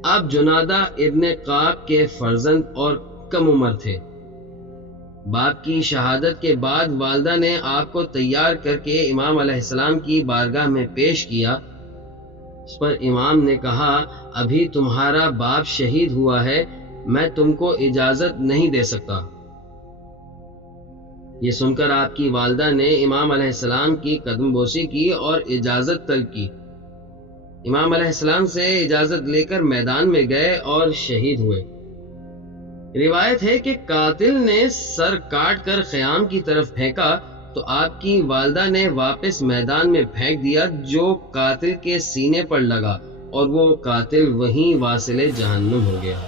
آپ جنادہ ابن قاب کے فرزند اور کم عمر تھے۔ باپ کی شہادت کے بعد والدہ نے آپ کو تیار کر کے امام علیہ السلام کی بارگاہ میں پیش کیا۔ اس پر امام نے کہا، ابھی تمہارا باپ شہید ہوا ہے، میں تم کو اجازت نہیں دے سکتا۔ یہ سن کر آپ کی والدہ نے امام علیہ السلام کی قدم بوسی کی اور اجازت طلب کی۔ امام علیہ السلام سے اجازت لے کر میدان میں گئے اور شہید ہوئے۔ روایت ہے کہ قاتل نے سر کاٹ کر خیام کی طرف پھینکا تو آپ کی والدہ نے واپس میدان میں پھینک دیا، جو قاتل کے سینے پر لگا اور وہ قاتل وہیں واصل جہنم ہو گیا۔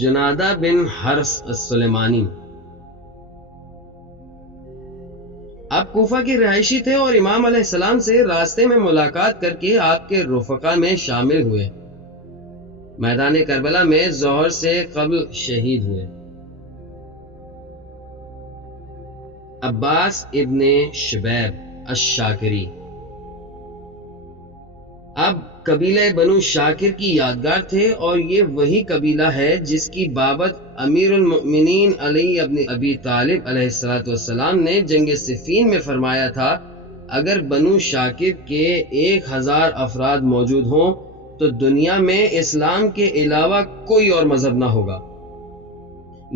جنادہ بن حرس السلیمانی آپ کوفہ کی رہائشی تھے اور امام علیہ السلام سے راستے میں ملاقات کر کے آپ کے رفقا میں شامل ہوئے۔ میدان کربلا میں ظہر سے قبل شہید ہوئے۔ عباس ابن شبیب الشاکری اب قبیلہ بنو شاکر کی یادگار تھے، اور یہ وہی قبیلہ ہے جس کی بابت امیر المؤمنین علی ابن ابی طالب علیہ السلام نے جنگ صفین میں فرمایا تھا، اگر بنو شاکر کے 1000 افراد موجود ہوں تو دنیا میں اسلام کے علاوہ کوئی اور مذہب نہ ہوگا۔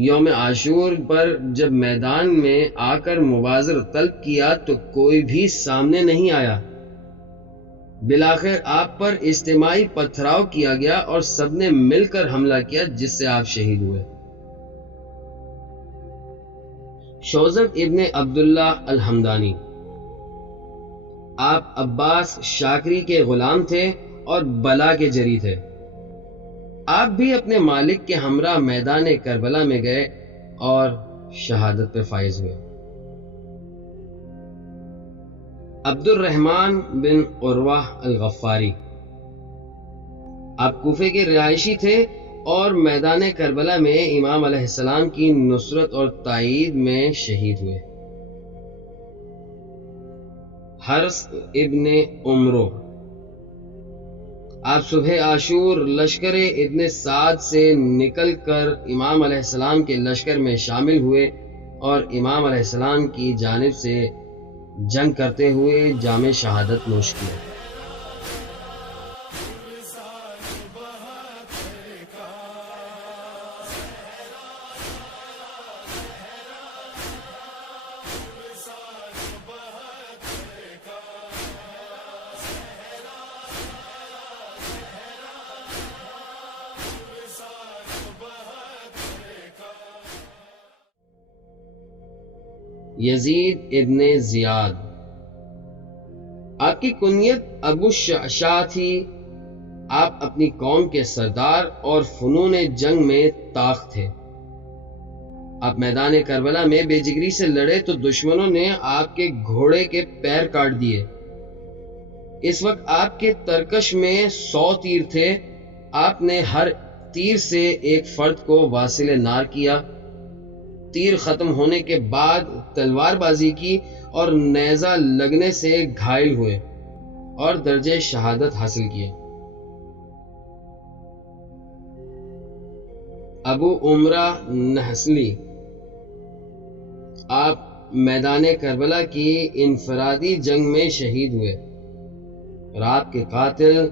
یوم عاشور پر جب میدان میں آ کر مبازر طلب کیا تو کوئی بھی سامنے نہیں آیا۔ بالآخر آپ پر اجتماعی پتھراؤ کیا گیا اور سب نے مل کر حملہ کیا، جس سے آپ شہید ہوئے۔ شوذب ابن عبداللہ الحمدانی آپ عباس شاکری کے غلام تھے اور بلا کے جری تھے۔ آپ بھی اپنے مالک کے ہمراہ میدان کربلا میں گئے اور شہادت پہ فائز ہوئے۔ عبد الرحمن بن عروہ الغفاری آپ کوفے کے رہائشی تھے اور میدان کربلا میں امام علیہ السلام کی نصرت اور تائید میں شہید ہوئے۔ حرس ابن عمرو آپ صبح عاشور لشکر ابن سعد سے نکل کر امام علیہ السلام کے لشکر میں شامل ہوئے اور امام علیہ السلام کی جانب سے جنگ کرتے ہوئے جام شہادت نوش کیا۔ یزید ابن زیاد آپ کی کنیت ابو الشعشاع تھی۔ آپ اپنی قوم کے سردار اور فنون جنگ میں طاق تھے۔ آپ میدان کربلا میں بے جگری سے لڑے تو دشمنوں نے آپ کے گھوڑے کے پیر کاٹ دیے۔ اس وقت آپ کے ترکش میں 100 تیر تھے۔ آپ نے ہر تیر سے ایک فرد کو واصل نار کیا۔ تیر ختم ہونے کے بعد تلوار بازی کی اور نیزہ لگنے سے گھائل ہوئے اور درجہ شہادت حاصل کیے۔ ابو عمرہ نحسلی آپ میدان کربلا کی انفرادی جنگ میں شہید ہوئے اور آپ کے قاتل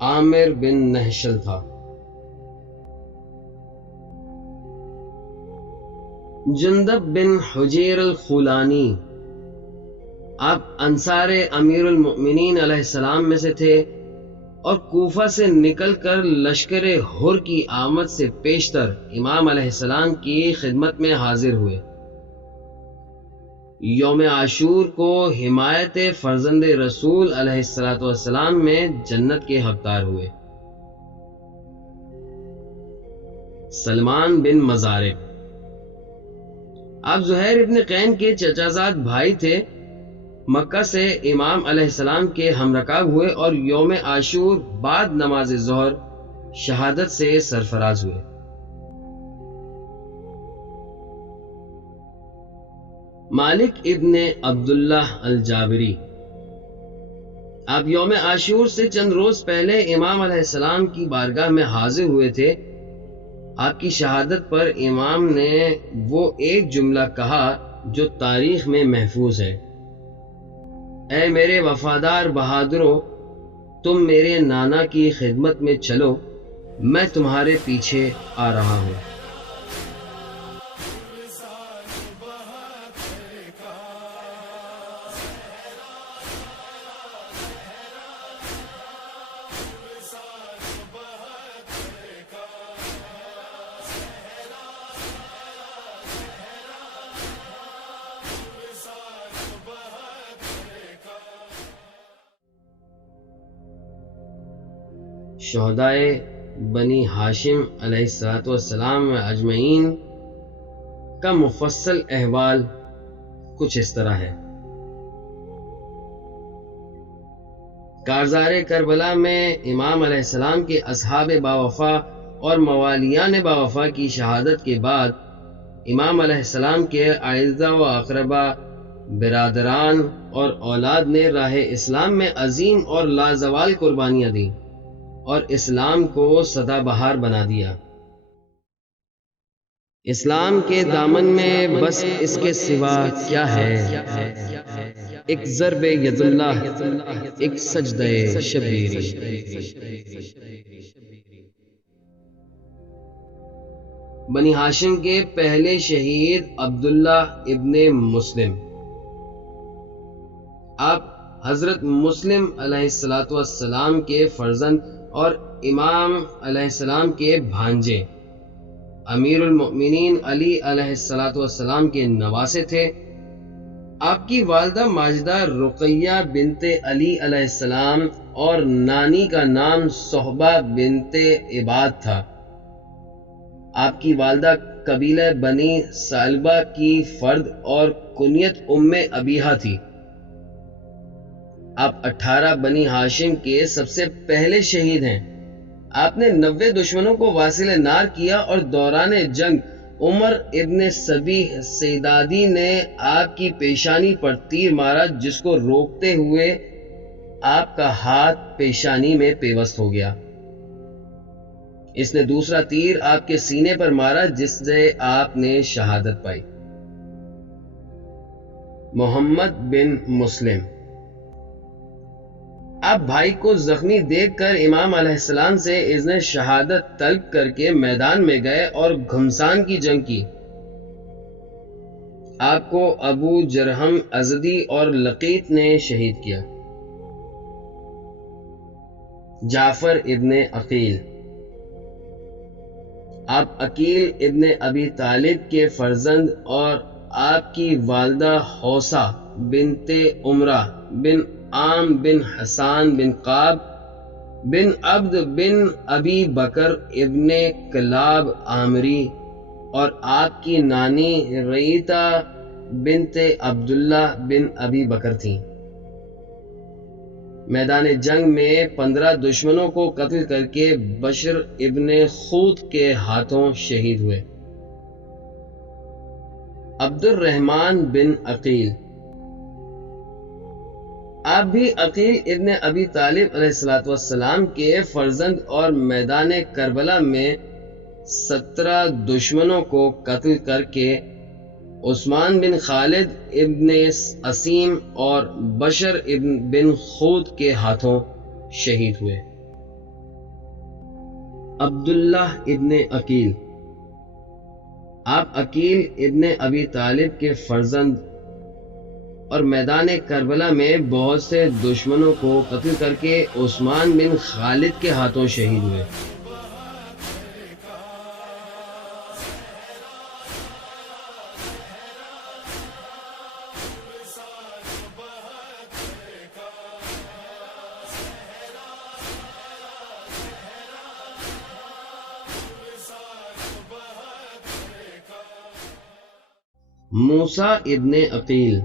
عامر بن نحشل تھا۔ جندب بن حجیر الخولانی آپ انصار امیر المؤمنین علیہ السلام میں سے تھے اور کوفہ سے نکل کر لشکر حر کی آمد سے پیشتر امام علیہ السلام کی خدمت میں حاضر ہوئے۔ یوم عاشور کو حمایت فرزند رسول علیہ السلام میں جنت کے حقدار ہوئے۔ سلمان بن مزارب آپ زہیر ابن قین کے چچا زاد بھائی تھے۔ مکہ سے امام علیہ السلام کے ہمرکاب ہوئے اور یوم عاشور بعد نماز ظہر شہادت سے سرفراز ہوئے۔ مالک ابن عبداللہ الجابری، آپ یوم عاشور سے چند روز پہلے امام علیہ السلام کی بارگاہ میں حاضر ہوئے تھے۔ آپ کی شہادت پر امام نے وہ ایک جملہ کہا جو تاریخ میں محفوظ ہے: اے میرے وفادار بہادروں، تم میرے نانا کی خدمت میں چلو، میں تمہارے پیچھے آ رہا ہوں۔ شہدائے بنی ہاشم علیہ السلام اجمعین کا مفصل احوال کچھ اس طرح ہے۔ کارزار کربلا میں امام علیہ السلام کے اصحاب باوفا اور موالیان باوفا کی شہادت کے بعد امام علیہ السلام کے اعزاء و اقربا، برادران اور اولاد نے راہ اسلام میں عظیم اور لازوال قربانیاں دیں اور اسلام کو سدا بہار بنا دیا۔ اسلام کے دامن میں بس اس کے سوا کیا ہے؟ ایک ضرب ید اللہ، ایک سجدہ شبیری۔ بنی ہاشم کے پہلے شہید عبداللہ ابن مسلم، آپ حضرت مسلم علیہ السلام کے فرزند اور امام علیہ السلام کے بھانجے امیر المؤمنین علی علیہ السلام کے نواسے تھے۔ آپ کی والدہ ماجدہ رقیہ بنت علی علیہ السلام اور نانی کا نام صحبہ بنت عباد تھا۔ آپ کی والدہ قبیلہ بنی سالبہ کی فرد اور کنیت ام ابیہا تھی۔ آپ 18 بنی ہاشم کے سب سے پہلے شہید ہیں۔ آپ نے 90 دشمنوں کو واصل نار کیا اور دوران جنگ عمر ابن سبیح سیدادی نے آپ کی پیشانی پر تیر مارا، جس کو روکتے ہوئے آپ کا ہاتھ پیشانی میں پیوست ہو گیا۔ اس نے دوسرا تیر آپ کے سینے پر مارا، جس سے آپ نے شہادت پائی۔ محمد بن مسلم، آپ بھائی کو زخمی دیکھ کر امام علیہ السلام سے اذن شہادت طلب کر کے میدان میں گئے اور گھمسان کی جنگ کی۔ آپ کو ابو جرہم ازدی اور لقیط نے شہید کیا۔ جعفر ابن عقیل، آپ عقیل ابن ابی طالب کے فرزند اور آپ کی والدہ حوصہ بنت عمرہ بن عام بن حسان بن قاب بن عبد بن ابی بکر ابن کلاب عامری اور آپ کی نانی ریتا بنت عبداللہ بن ابی بکر تھیں۔ میدان جنگ میں 15 دشمنوں کو قتل کر کے بشر ابن خوت کے ہاتھوں شہید ہوئے۔ عبد الرحمن بن عقیل، آپ بھی عقیل ابن ابی طالب علیہ السلام کے فرزند اور میدان کربلا میں 17 دشمنوں کو قتل کر کے عثمان بن خالد ابن اسیم اور بشر بن خود کے ہاتھوں شہید ہوئے۔ عبداللہ ابن عقیل، آپ عقیل ابن ابی طالب کے فرزند اور میدان کربلا میں بہت سے دشمنوں کو قتل کر کے عثمان بن خالد کے ہاتھوں شہید ہوئے۔ موسیٰ ابن عقیل،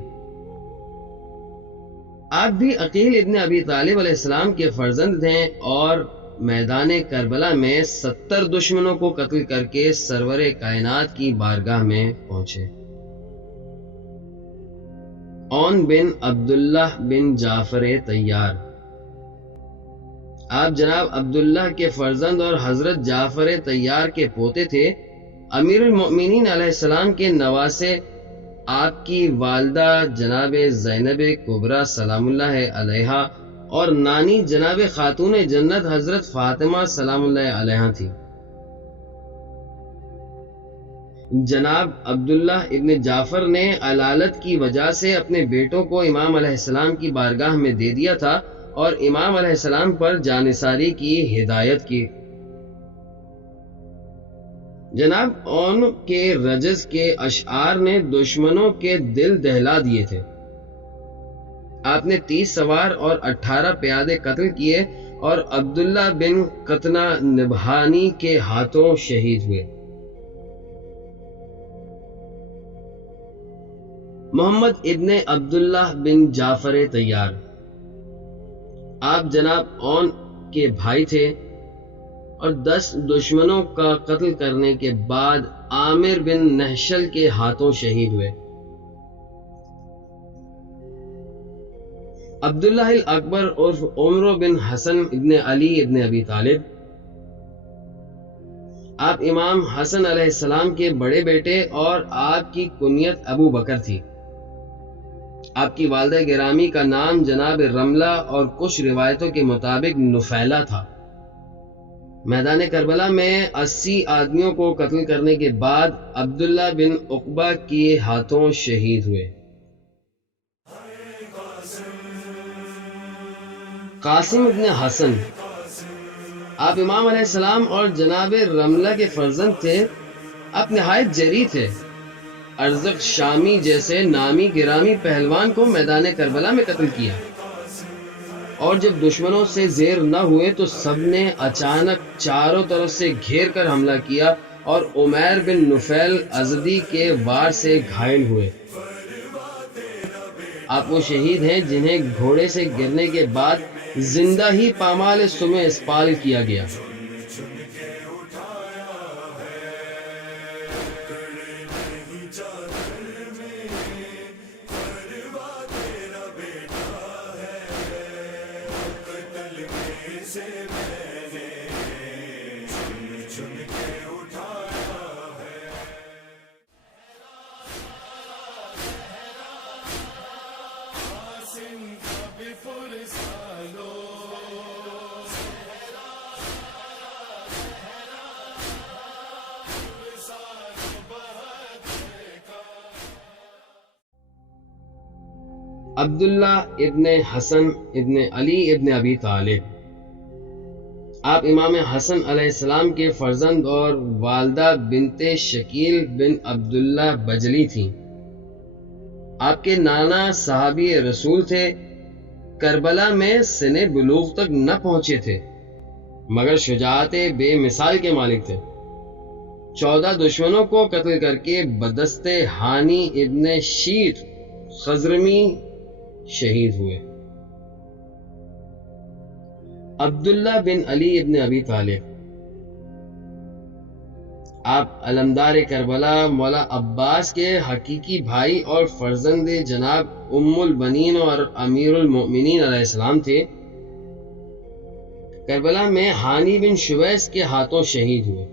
آپ بھی عقیل ابن ابی طالب علیہ السلام کے فرزند تھے اور میدان کربلا میں 70 دشمنوں کو قتل کر کے سرور کائنات کی بارگاہ میں پہنچے۔ اون بن عبداللہ بن جعفر طیار. آپ جناب عبداللہ کے فرزند اور حضرت جعفر طیار کے پوتے تھے. امیر المؤمنین علیہ السلام کے نواسے آپ کی والدہ جناب زینب کبریٰ سلام اللہ علیہا اور نانی جناب خاتون جنت حضرت فاطمہ سلام اللہ علیہا تھی. جناب عبداللہ ابن جعفر نے علالت کی وجہ سے اپنے بیٹوں کو امام علیہ السلام کی بارگاہ میں دے دیا تھا اور امام علیہ السلام پر جانثاری کی ہدایت کی. جناب اون کے رجز کے اشعار نے دشمنوں کے دل دہلا دیے تھے. آپ نے 30 سوار اور 18 پیادے قتل کیے اور عبداللہ بن قطنہ نبہانی کے ہاتھوں شہید ہوئے. محمد ابن عبداللہ بن جعفر طیار. آپ جناب اون کے بھائی تھے اور 10 دشمنوں کا قتل کرنے کے بعد عامر بن نہشل کے ہاتھوں شہید ہوئے. عبداللہ الاکبر عرف عمر بن حسن ابن علی ابن ابی طالب. آپ امام حسن علیہ السلام کے بڑے بیٹے اور آپ کی کنیت ابو بکر تھی. آپ کی والدہ گرامی کا نام جناب رملہ اور کچھ روایتوں کے مطابق نفیلہ تھا. میدان کربلا میں 80 آدمیوں کو قتل کرنے کے بعد عبداللہ بن عقبہ کے ہاتھوں شہید ہوئے. قاسم ابن حسن. آپ امام علیہ السلام اور جناب رملہ کے فرزند تھے. آپ نہایت جری تھے. ارزق شامی جیسے نامی گرامی پہلوان کو میدان کربلا میں قتل کیا اور جب دشمنوں سے زیر نہ ہوئے تو سب نے اچانک چاروں طرف سے گھیر کر حملہ کیا اور عمیر بن نفیل ازدی کے وار سے گھائل ہوئے. آپ وہ شہید ہیں جنہیں گھوڑے سے گرنے کے بعد زندہ ہی پامال سم اسپال کیا گیا. عبداللہ ابن حسن ابن علی ابن ابی طالب. آپ امام حسن علیہ السلام کے فرزند اور والدہ بنت شکیل بن عبداللہ بجلی تھیں. آپ کے نانا صحابی رسول تھے. کربلا میں سن بلوغ تک نہ پہنچے تھے مگر شجاعت بے مثال کے مالک تھے. 14 دشمنوں کو قتل کر کے بدست ہانی ابن شیر خزرمی شہید ہوئے. عبداللہ بن علی ابن ابی طالب. آپ علمدار کربلا مولا عباس کے حقیقی بھائی اور فرزند جناب ام البنین اور امیر المؤمنین علیہ السلام تھے. کربلا میں ہانی بن شویس کے ہاتھوں شہید ہوئے.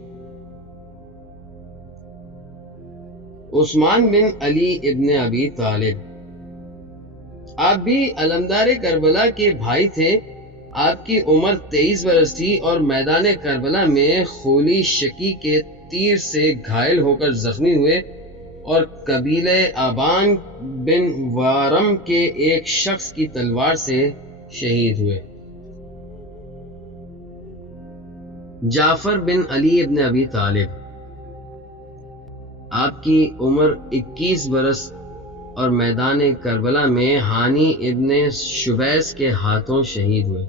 عثمان بن علی ابن ابی طالب. آپ بھی علمدار کربلا کے بھائی تھے. آپ کی عمر 23 برس تھی اور میدان کربلا میں خولی شکی کے تیر سے گھائل ہو کر زخمی ہوئے اور قبیلہ آبان بن وارم کے ایک شخص کی تلوار سے شہید ہوئے. جعفر بن علی ابن ابی طالب. آپ کی عمر 21 برس اور میدان کربلا میں ہانی ابن شبیس کے ہاتھوں شہید ہوئے.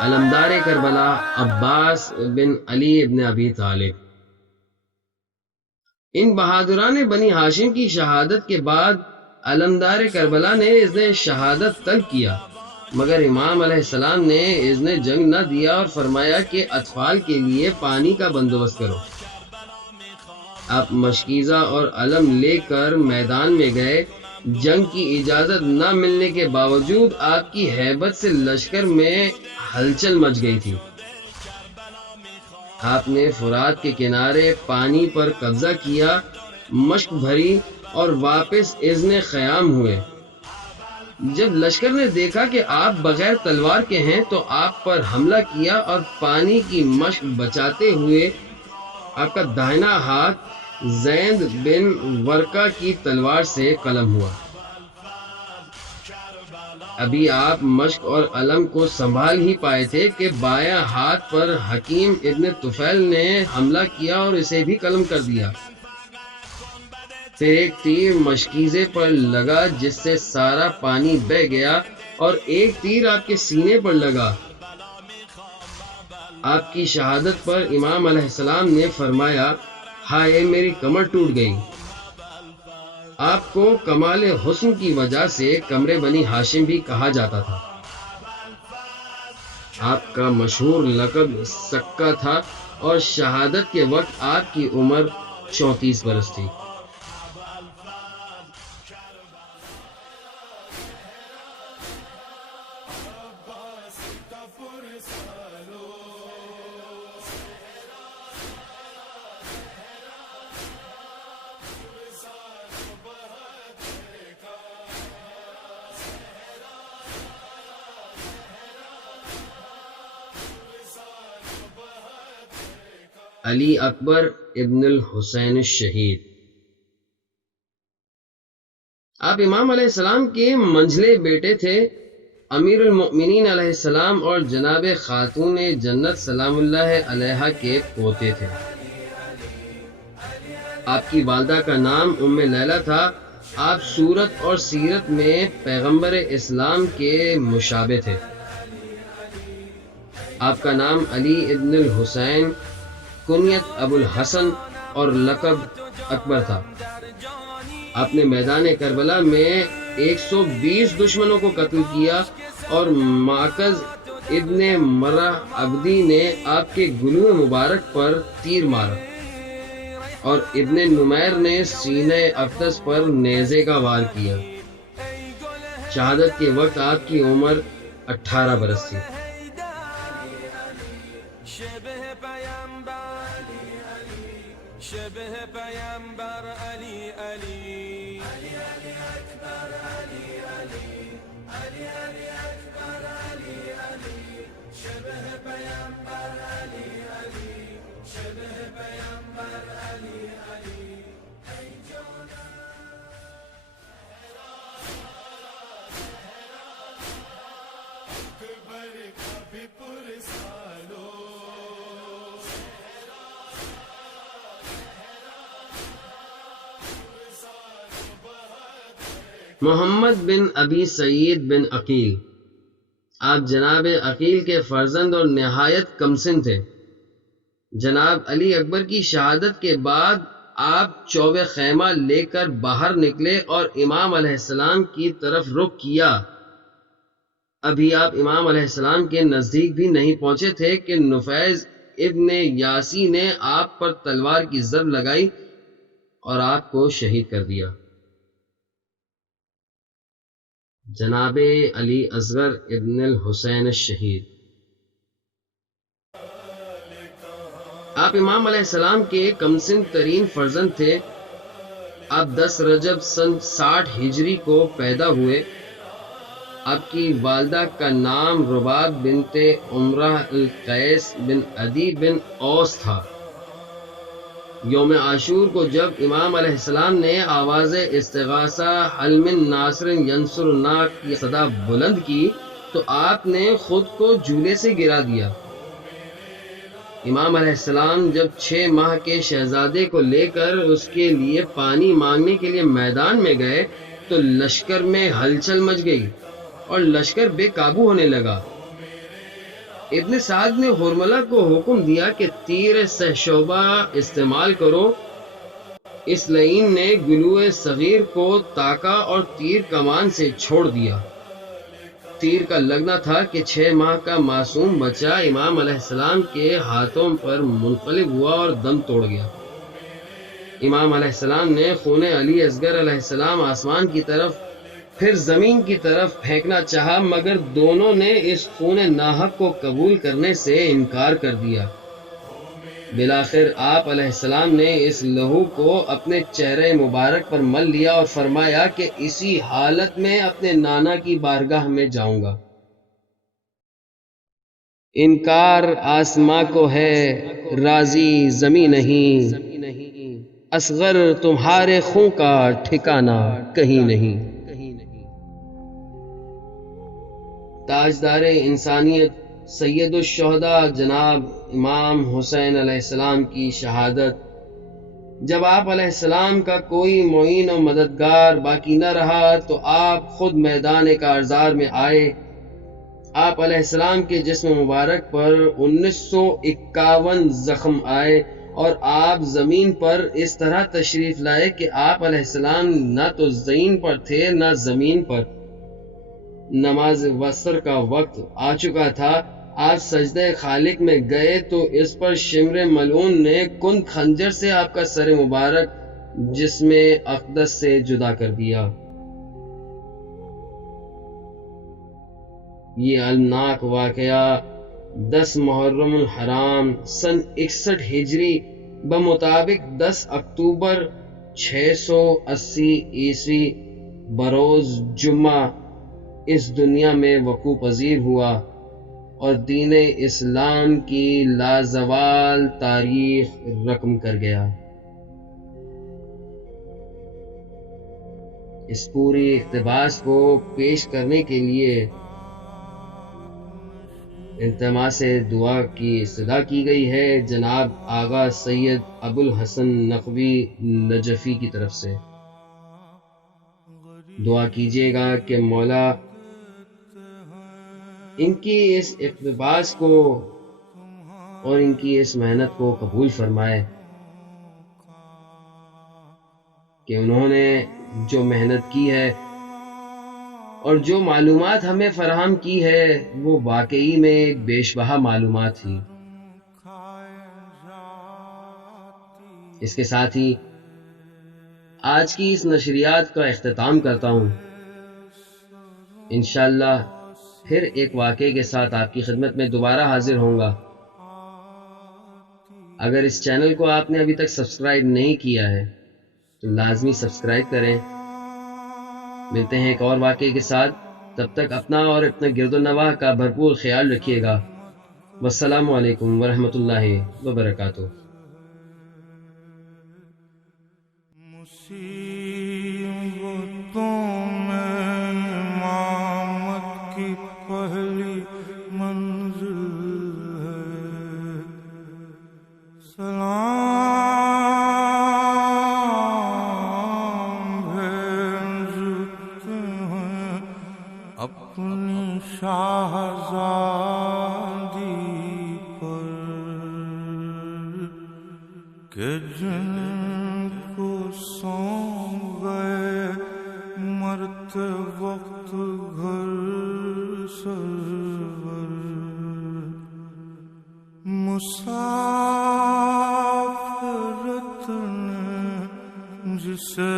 علمدار کربلا عباس بن علی ابن ابی طالب۔ ان بہادران بنی ہاشم کی شہادت کے بعد علمدار کربلا نے اذن شہادت طلب کیا، مگر امام علیہ السلام نے اذن جنگ نہ دیا اور فرمایا کہ اطفال کے لیے پانی کا بندوبست کرو۔ آپ مشکیزہ اور علم لے کر میدان میں گئے۔ جنگ کی اجازت نہ ملنے کے باوجود آپ کی ہیبت سے لشکر میں ہلچل مچ گئی تھی۔ آپ نے فرات کے کنارے پانی پر قبضہ کیا، مشق بھری اور واپس اذن خیام ہوئے۔ جب لشکر نے دیکھا کہ آپ بغیر تلوار کے ہیں تو آپ پر حملہ کیا اور پانی کی مشق بچاتے ہوئے آپ کا داہنا ہاتھ زیند بن ورقہ کی تلوار سے قلم ہوا۔ ابھی آپ مشق اور علم کو سنبھال ہی پائے تھے کہ بایاں ہاتھ پر حکیم ابن طفیل نے حملہ کیا اور اسے بھی قلم کر دیا۔ پھر ایک تیر مشکیزے پر لگا جس سے سارا پانی بہہ گیا اور ایک تیر آپ کے سینے پر لگا۔ آپ کی شہادت پر امام علیہ السلام نے فرمایا، ہائے میری کمر ٹوٹ گئی۔ آپ کو کمال حسن کی وجہ سے قمر بنی ہاشم بھی کہا جاتا تھا۔ آپ کا مشہور لقب سکہ تھا اور شہادت کے وقت آپ کی عمر 34 برس تھی۔ علی اکبر ابن الحسین الشہید۔ آپ امام علیہ السلام کے منجلے بیٹے تھے۔ امیر المؤمنین علیہ السلام اور جناب خاتون جنت سلام اللہ علیہا کے پوتے تھے۔ آپ کی والدہ کا نام ام لیلہ تھا۔ آپ صورت اور سیرت میں پیغمبر اسلام کے مشابہ تھے۔ آپ کا نام علی ابن الحسین، کنیت ابو الحسن اور لقب اکبر تھا۔ آپ نے میدان کربلا میں 120 دشمنوں کو قتل کیا اور معقز ابن مرہ عبدی نے آپ کے گلو مبارک پر تیر مارا اور ابن نمیر نے سینہ اقدس پر نیزے کا وار کیا۔ شہادت کے وقت آپ کی عمر 18 برس تھی۔ محمد بن ابی سعید بن عقیل۔ آپ جناب عقیل کے فرزند اور نہایت کمسن تھے۔ جناب علی اکبر کی شہادت کے بعد آپ چوب خیمہ لے کر باہر نکلے اور امام علیہ السلام کی طرف رخ کیا۔ ابھی آپ امام علیہ السلام کے نزدیک بھی نہیں پہنچے تھے کہ نفیذ ابن یاسی نے آپ پر تلوار کی ضرب لگائی اور آپ کو شہید کر دیا۔ جناب علی اصغر ابن الحسین الشہید۔ آپ امام علیہ السلام کے کمسن ترین فرزند تھے۔ آپ 10 رجب سن 60 ہجری کو پیدا ہوئے۔ آپ کی والدہ کا نام رباب بنت عمرہ القیس بن عدی بن اوس تھا۔ یوم عاشور کو جب امام علیہ السلام نے آواز استغاثہ حل من ناصر ینصرنا کی صدا بلند کی تو آپ نے خود کو جھولے سے گرا دیا۔ امام علیہ السلام جب 6 ماہ کے شہزادے کو لے کر اس کے لیے پانی مانگنے کے لیے میدان میں گئے تو لشکر میں ہلچل مچ گئی اور لشکر بے قابو ہونے لگا۔ ابن سعد نے حرملہ کو حکم دیا کہ تیر سہشوبہ استعمال کرو. اس لعین نے گلوئے صغیر کو تاکا اور تیر کمان سے چھوڑ دیا. تیر کا لگنا تھا کہ 6 ماہ کا معصوم بچہ امام علیہ السلام کے ہاتھوں پر منقلب ہوا اور دم توڑ گیا. امام علیہ السلام نے خون علی اصغر علیہ السلام آسمان کی طرف پھر زمین کی طرف پھینکنا چاہا، مگر دونوں نے اس خون ناحق کو قبول کرنے سے انکار کر دیا. بالآخر آپ علیہ السلام نے اس لہو کو اپنے چہرے مبارک پر مل لیا اور فرمایا کہ اسی حالت میں اپنے نانا کی بارگاہ میں جاؤں گا. انکار آسماں کو ہے راضی زمین نہیں، اصغر تمہارے خون کا ٹھکانہ کہیں نہیں. تاجدار انسانیت سید الشہداء جناب امام حسین علیہ السلام کی شہادت. جب آپ علیہ السلام کا کوئی معین و مددگار باقی نہ رہا تو آپ خود میدان کارزار میں آئے. آپ علیہ السلام کے جسم مبارک پر 1951 زخم آئے اور آپ زمین پر اس طرح تشریف لائے کہ آپ علیہ السلام نہ تو زمین پر تھے نہ زمین پر. نماز وسطر کا وقت آ چکا تھا. آپ سجدہ خالق میں گئے تو اس پر شمر ملعون نے کن خنجر سے آپ کا سر مبارک جسم اقدس سے جدا کر دیا. یہ المناک واقعہ 10 محرم الحرام سن 61 ہجری بمطابق 10 اکتوبر 680 عیسوی بروز جمعہ اس دنیا میں وقوع پذیر ہوا اور دین اسلام کی لازوال تاریخ رقم کر گیا. اس پوری اقتباس کو پیش کرنے کے لیے التماس دعا کی استدعا کی گئی ہے جناب آغا سید ابو الحسن نقوی نجفی کی طرف سے. دعا کیجیے گا کہ مولا ان کی اس اقتباس کو اور ان کی اس محنت کو قبول فرمائے کہ انہوں نے جو محنت کی ہے اور جو معلومات ہمیں فراہم کی ہے وہ واقعی میں ایک بیش بہا معلومات تھی. اس کے ساتھ ہی آج کی اس نشریات کا اختتام کرتا ہوں. انشاءاللہ پھر ایک واقعے کے ساتھ آپ کی خدمت میں دوبارہ حاضر ہوں گا. اگر اس چینل کو آپ نے ابھی تک سبسکرائب نہیں کیا ہے تو لازمی سبسکرائب کریں. ملتے ہیں ایک اور واقعے کے ساتھ. تب تک اپنا اور اپنے گرد و نواح کا بھرپور خیال رکھیے گا. والسلام علیکم ورحمۃ اللہ وبرکاتہ. مصیبتوں میں امامت کی پہلی منزل ہے. سلام بھیجتے ہیں اپنی شاہزادی پر کہ جن کو سونپ گئے مرتے وقت گھر سرور. مسافرت نے جسے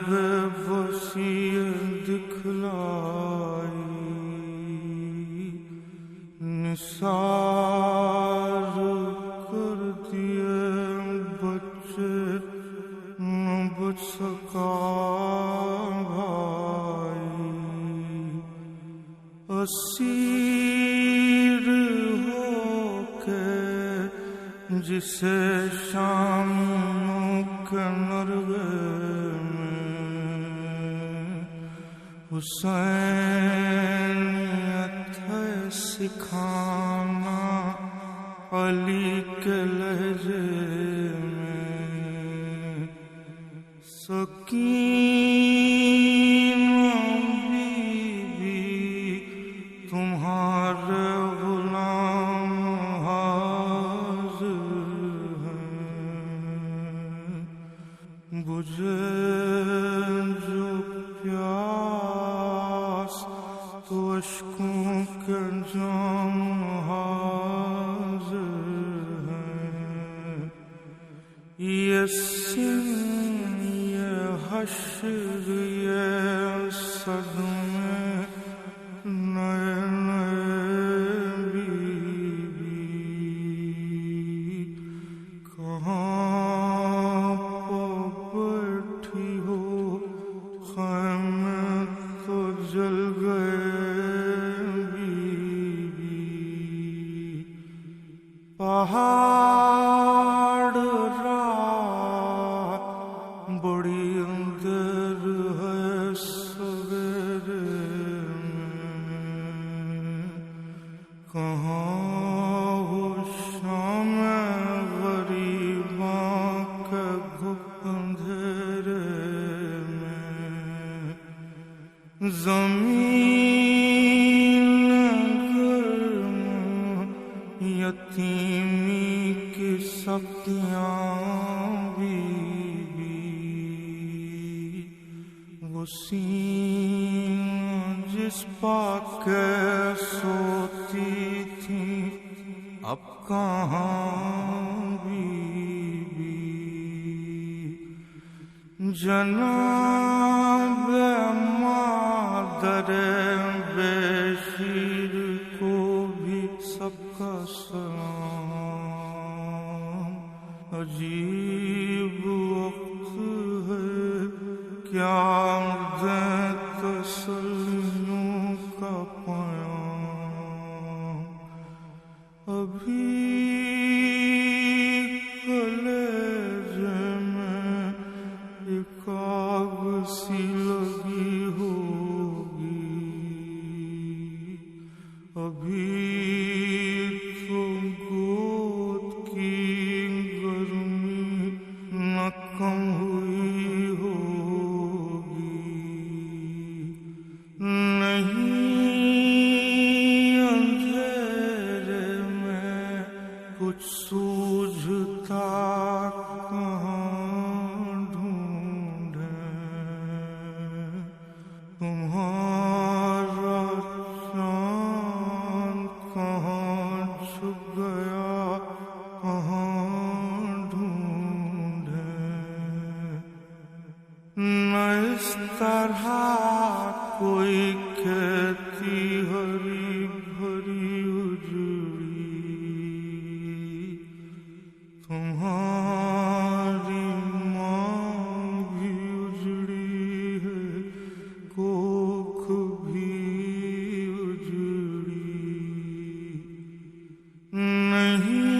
بے بسی دکھلائی نثار کر دیے بچے نہ بچ سکا بھائی. اسیر ہو کے جسے شاموں کے نرغے میں حسینیت ہے سکھانا علی کے لہجے میں. سکینہ بی بی تمہارے غلام تجھے جو پیاس تو اشکوں کے جام حاضر ہیں، یہ سن یہ حشر یہ صدمے نئے پہاڑ رات بڑی اندر ہے سویرے میں، کہاں ہو شام غریباں کے گھٹ اندھیرے میں، زمین گرم یتیمی کی سختیاں بھی وہ سینہ جس پا کے سوتی تھی اب کہاں بھی جناب مادر بے شیر کو بھی سب کا سلام، عجیب وقت ہے کیا دیں تسلیوں کا پیام، ابھی کلیجے میں ایک آگ سی لگی ہوگی، ابھی تو گود کی گرمی نہ کم ہوئی ہوگی، نہیں اندھیرے میں کچھ سوجھتا کہاں ڈھونڈیں، تمہارا چاند کہاں چھپ گیا کہاں ڈھونڈیں، نہ اس طرح کوئی کھیتی ہری بھری اجڑی، تمہاری ماں بھی اجڑی ہے کوکھ بھی اجڑی، نہیں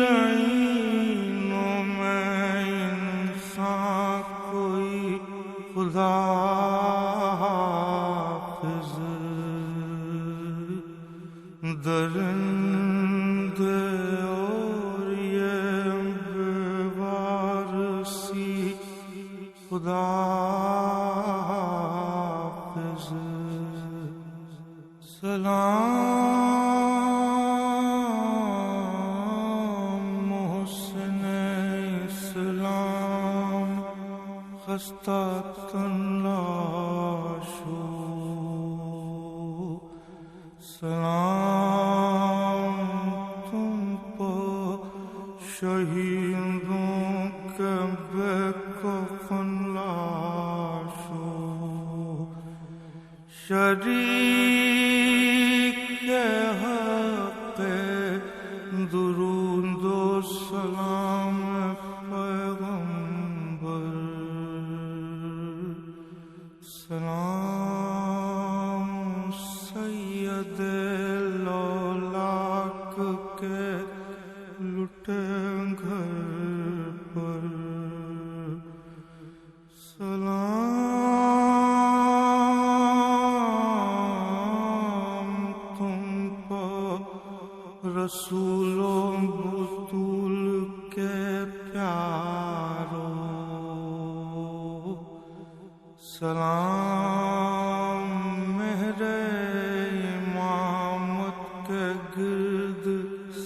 لعینوں میں انسان کوئی خدا حافظ، درندے اور یہ بے وارسی خدا حافظ، سلام محسن اسلام خستہ تنلاشو، سلام تم پر شہیدوں کے بے کفن لاشو، شریک حق درود و سلام پیغمبر، سلام سید لولاک کے لٹے گھر پر، سلام تم پر رسول و بطول کے پیارو، سلام مہر امامت کے گرد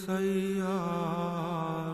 سیارو،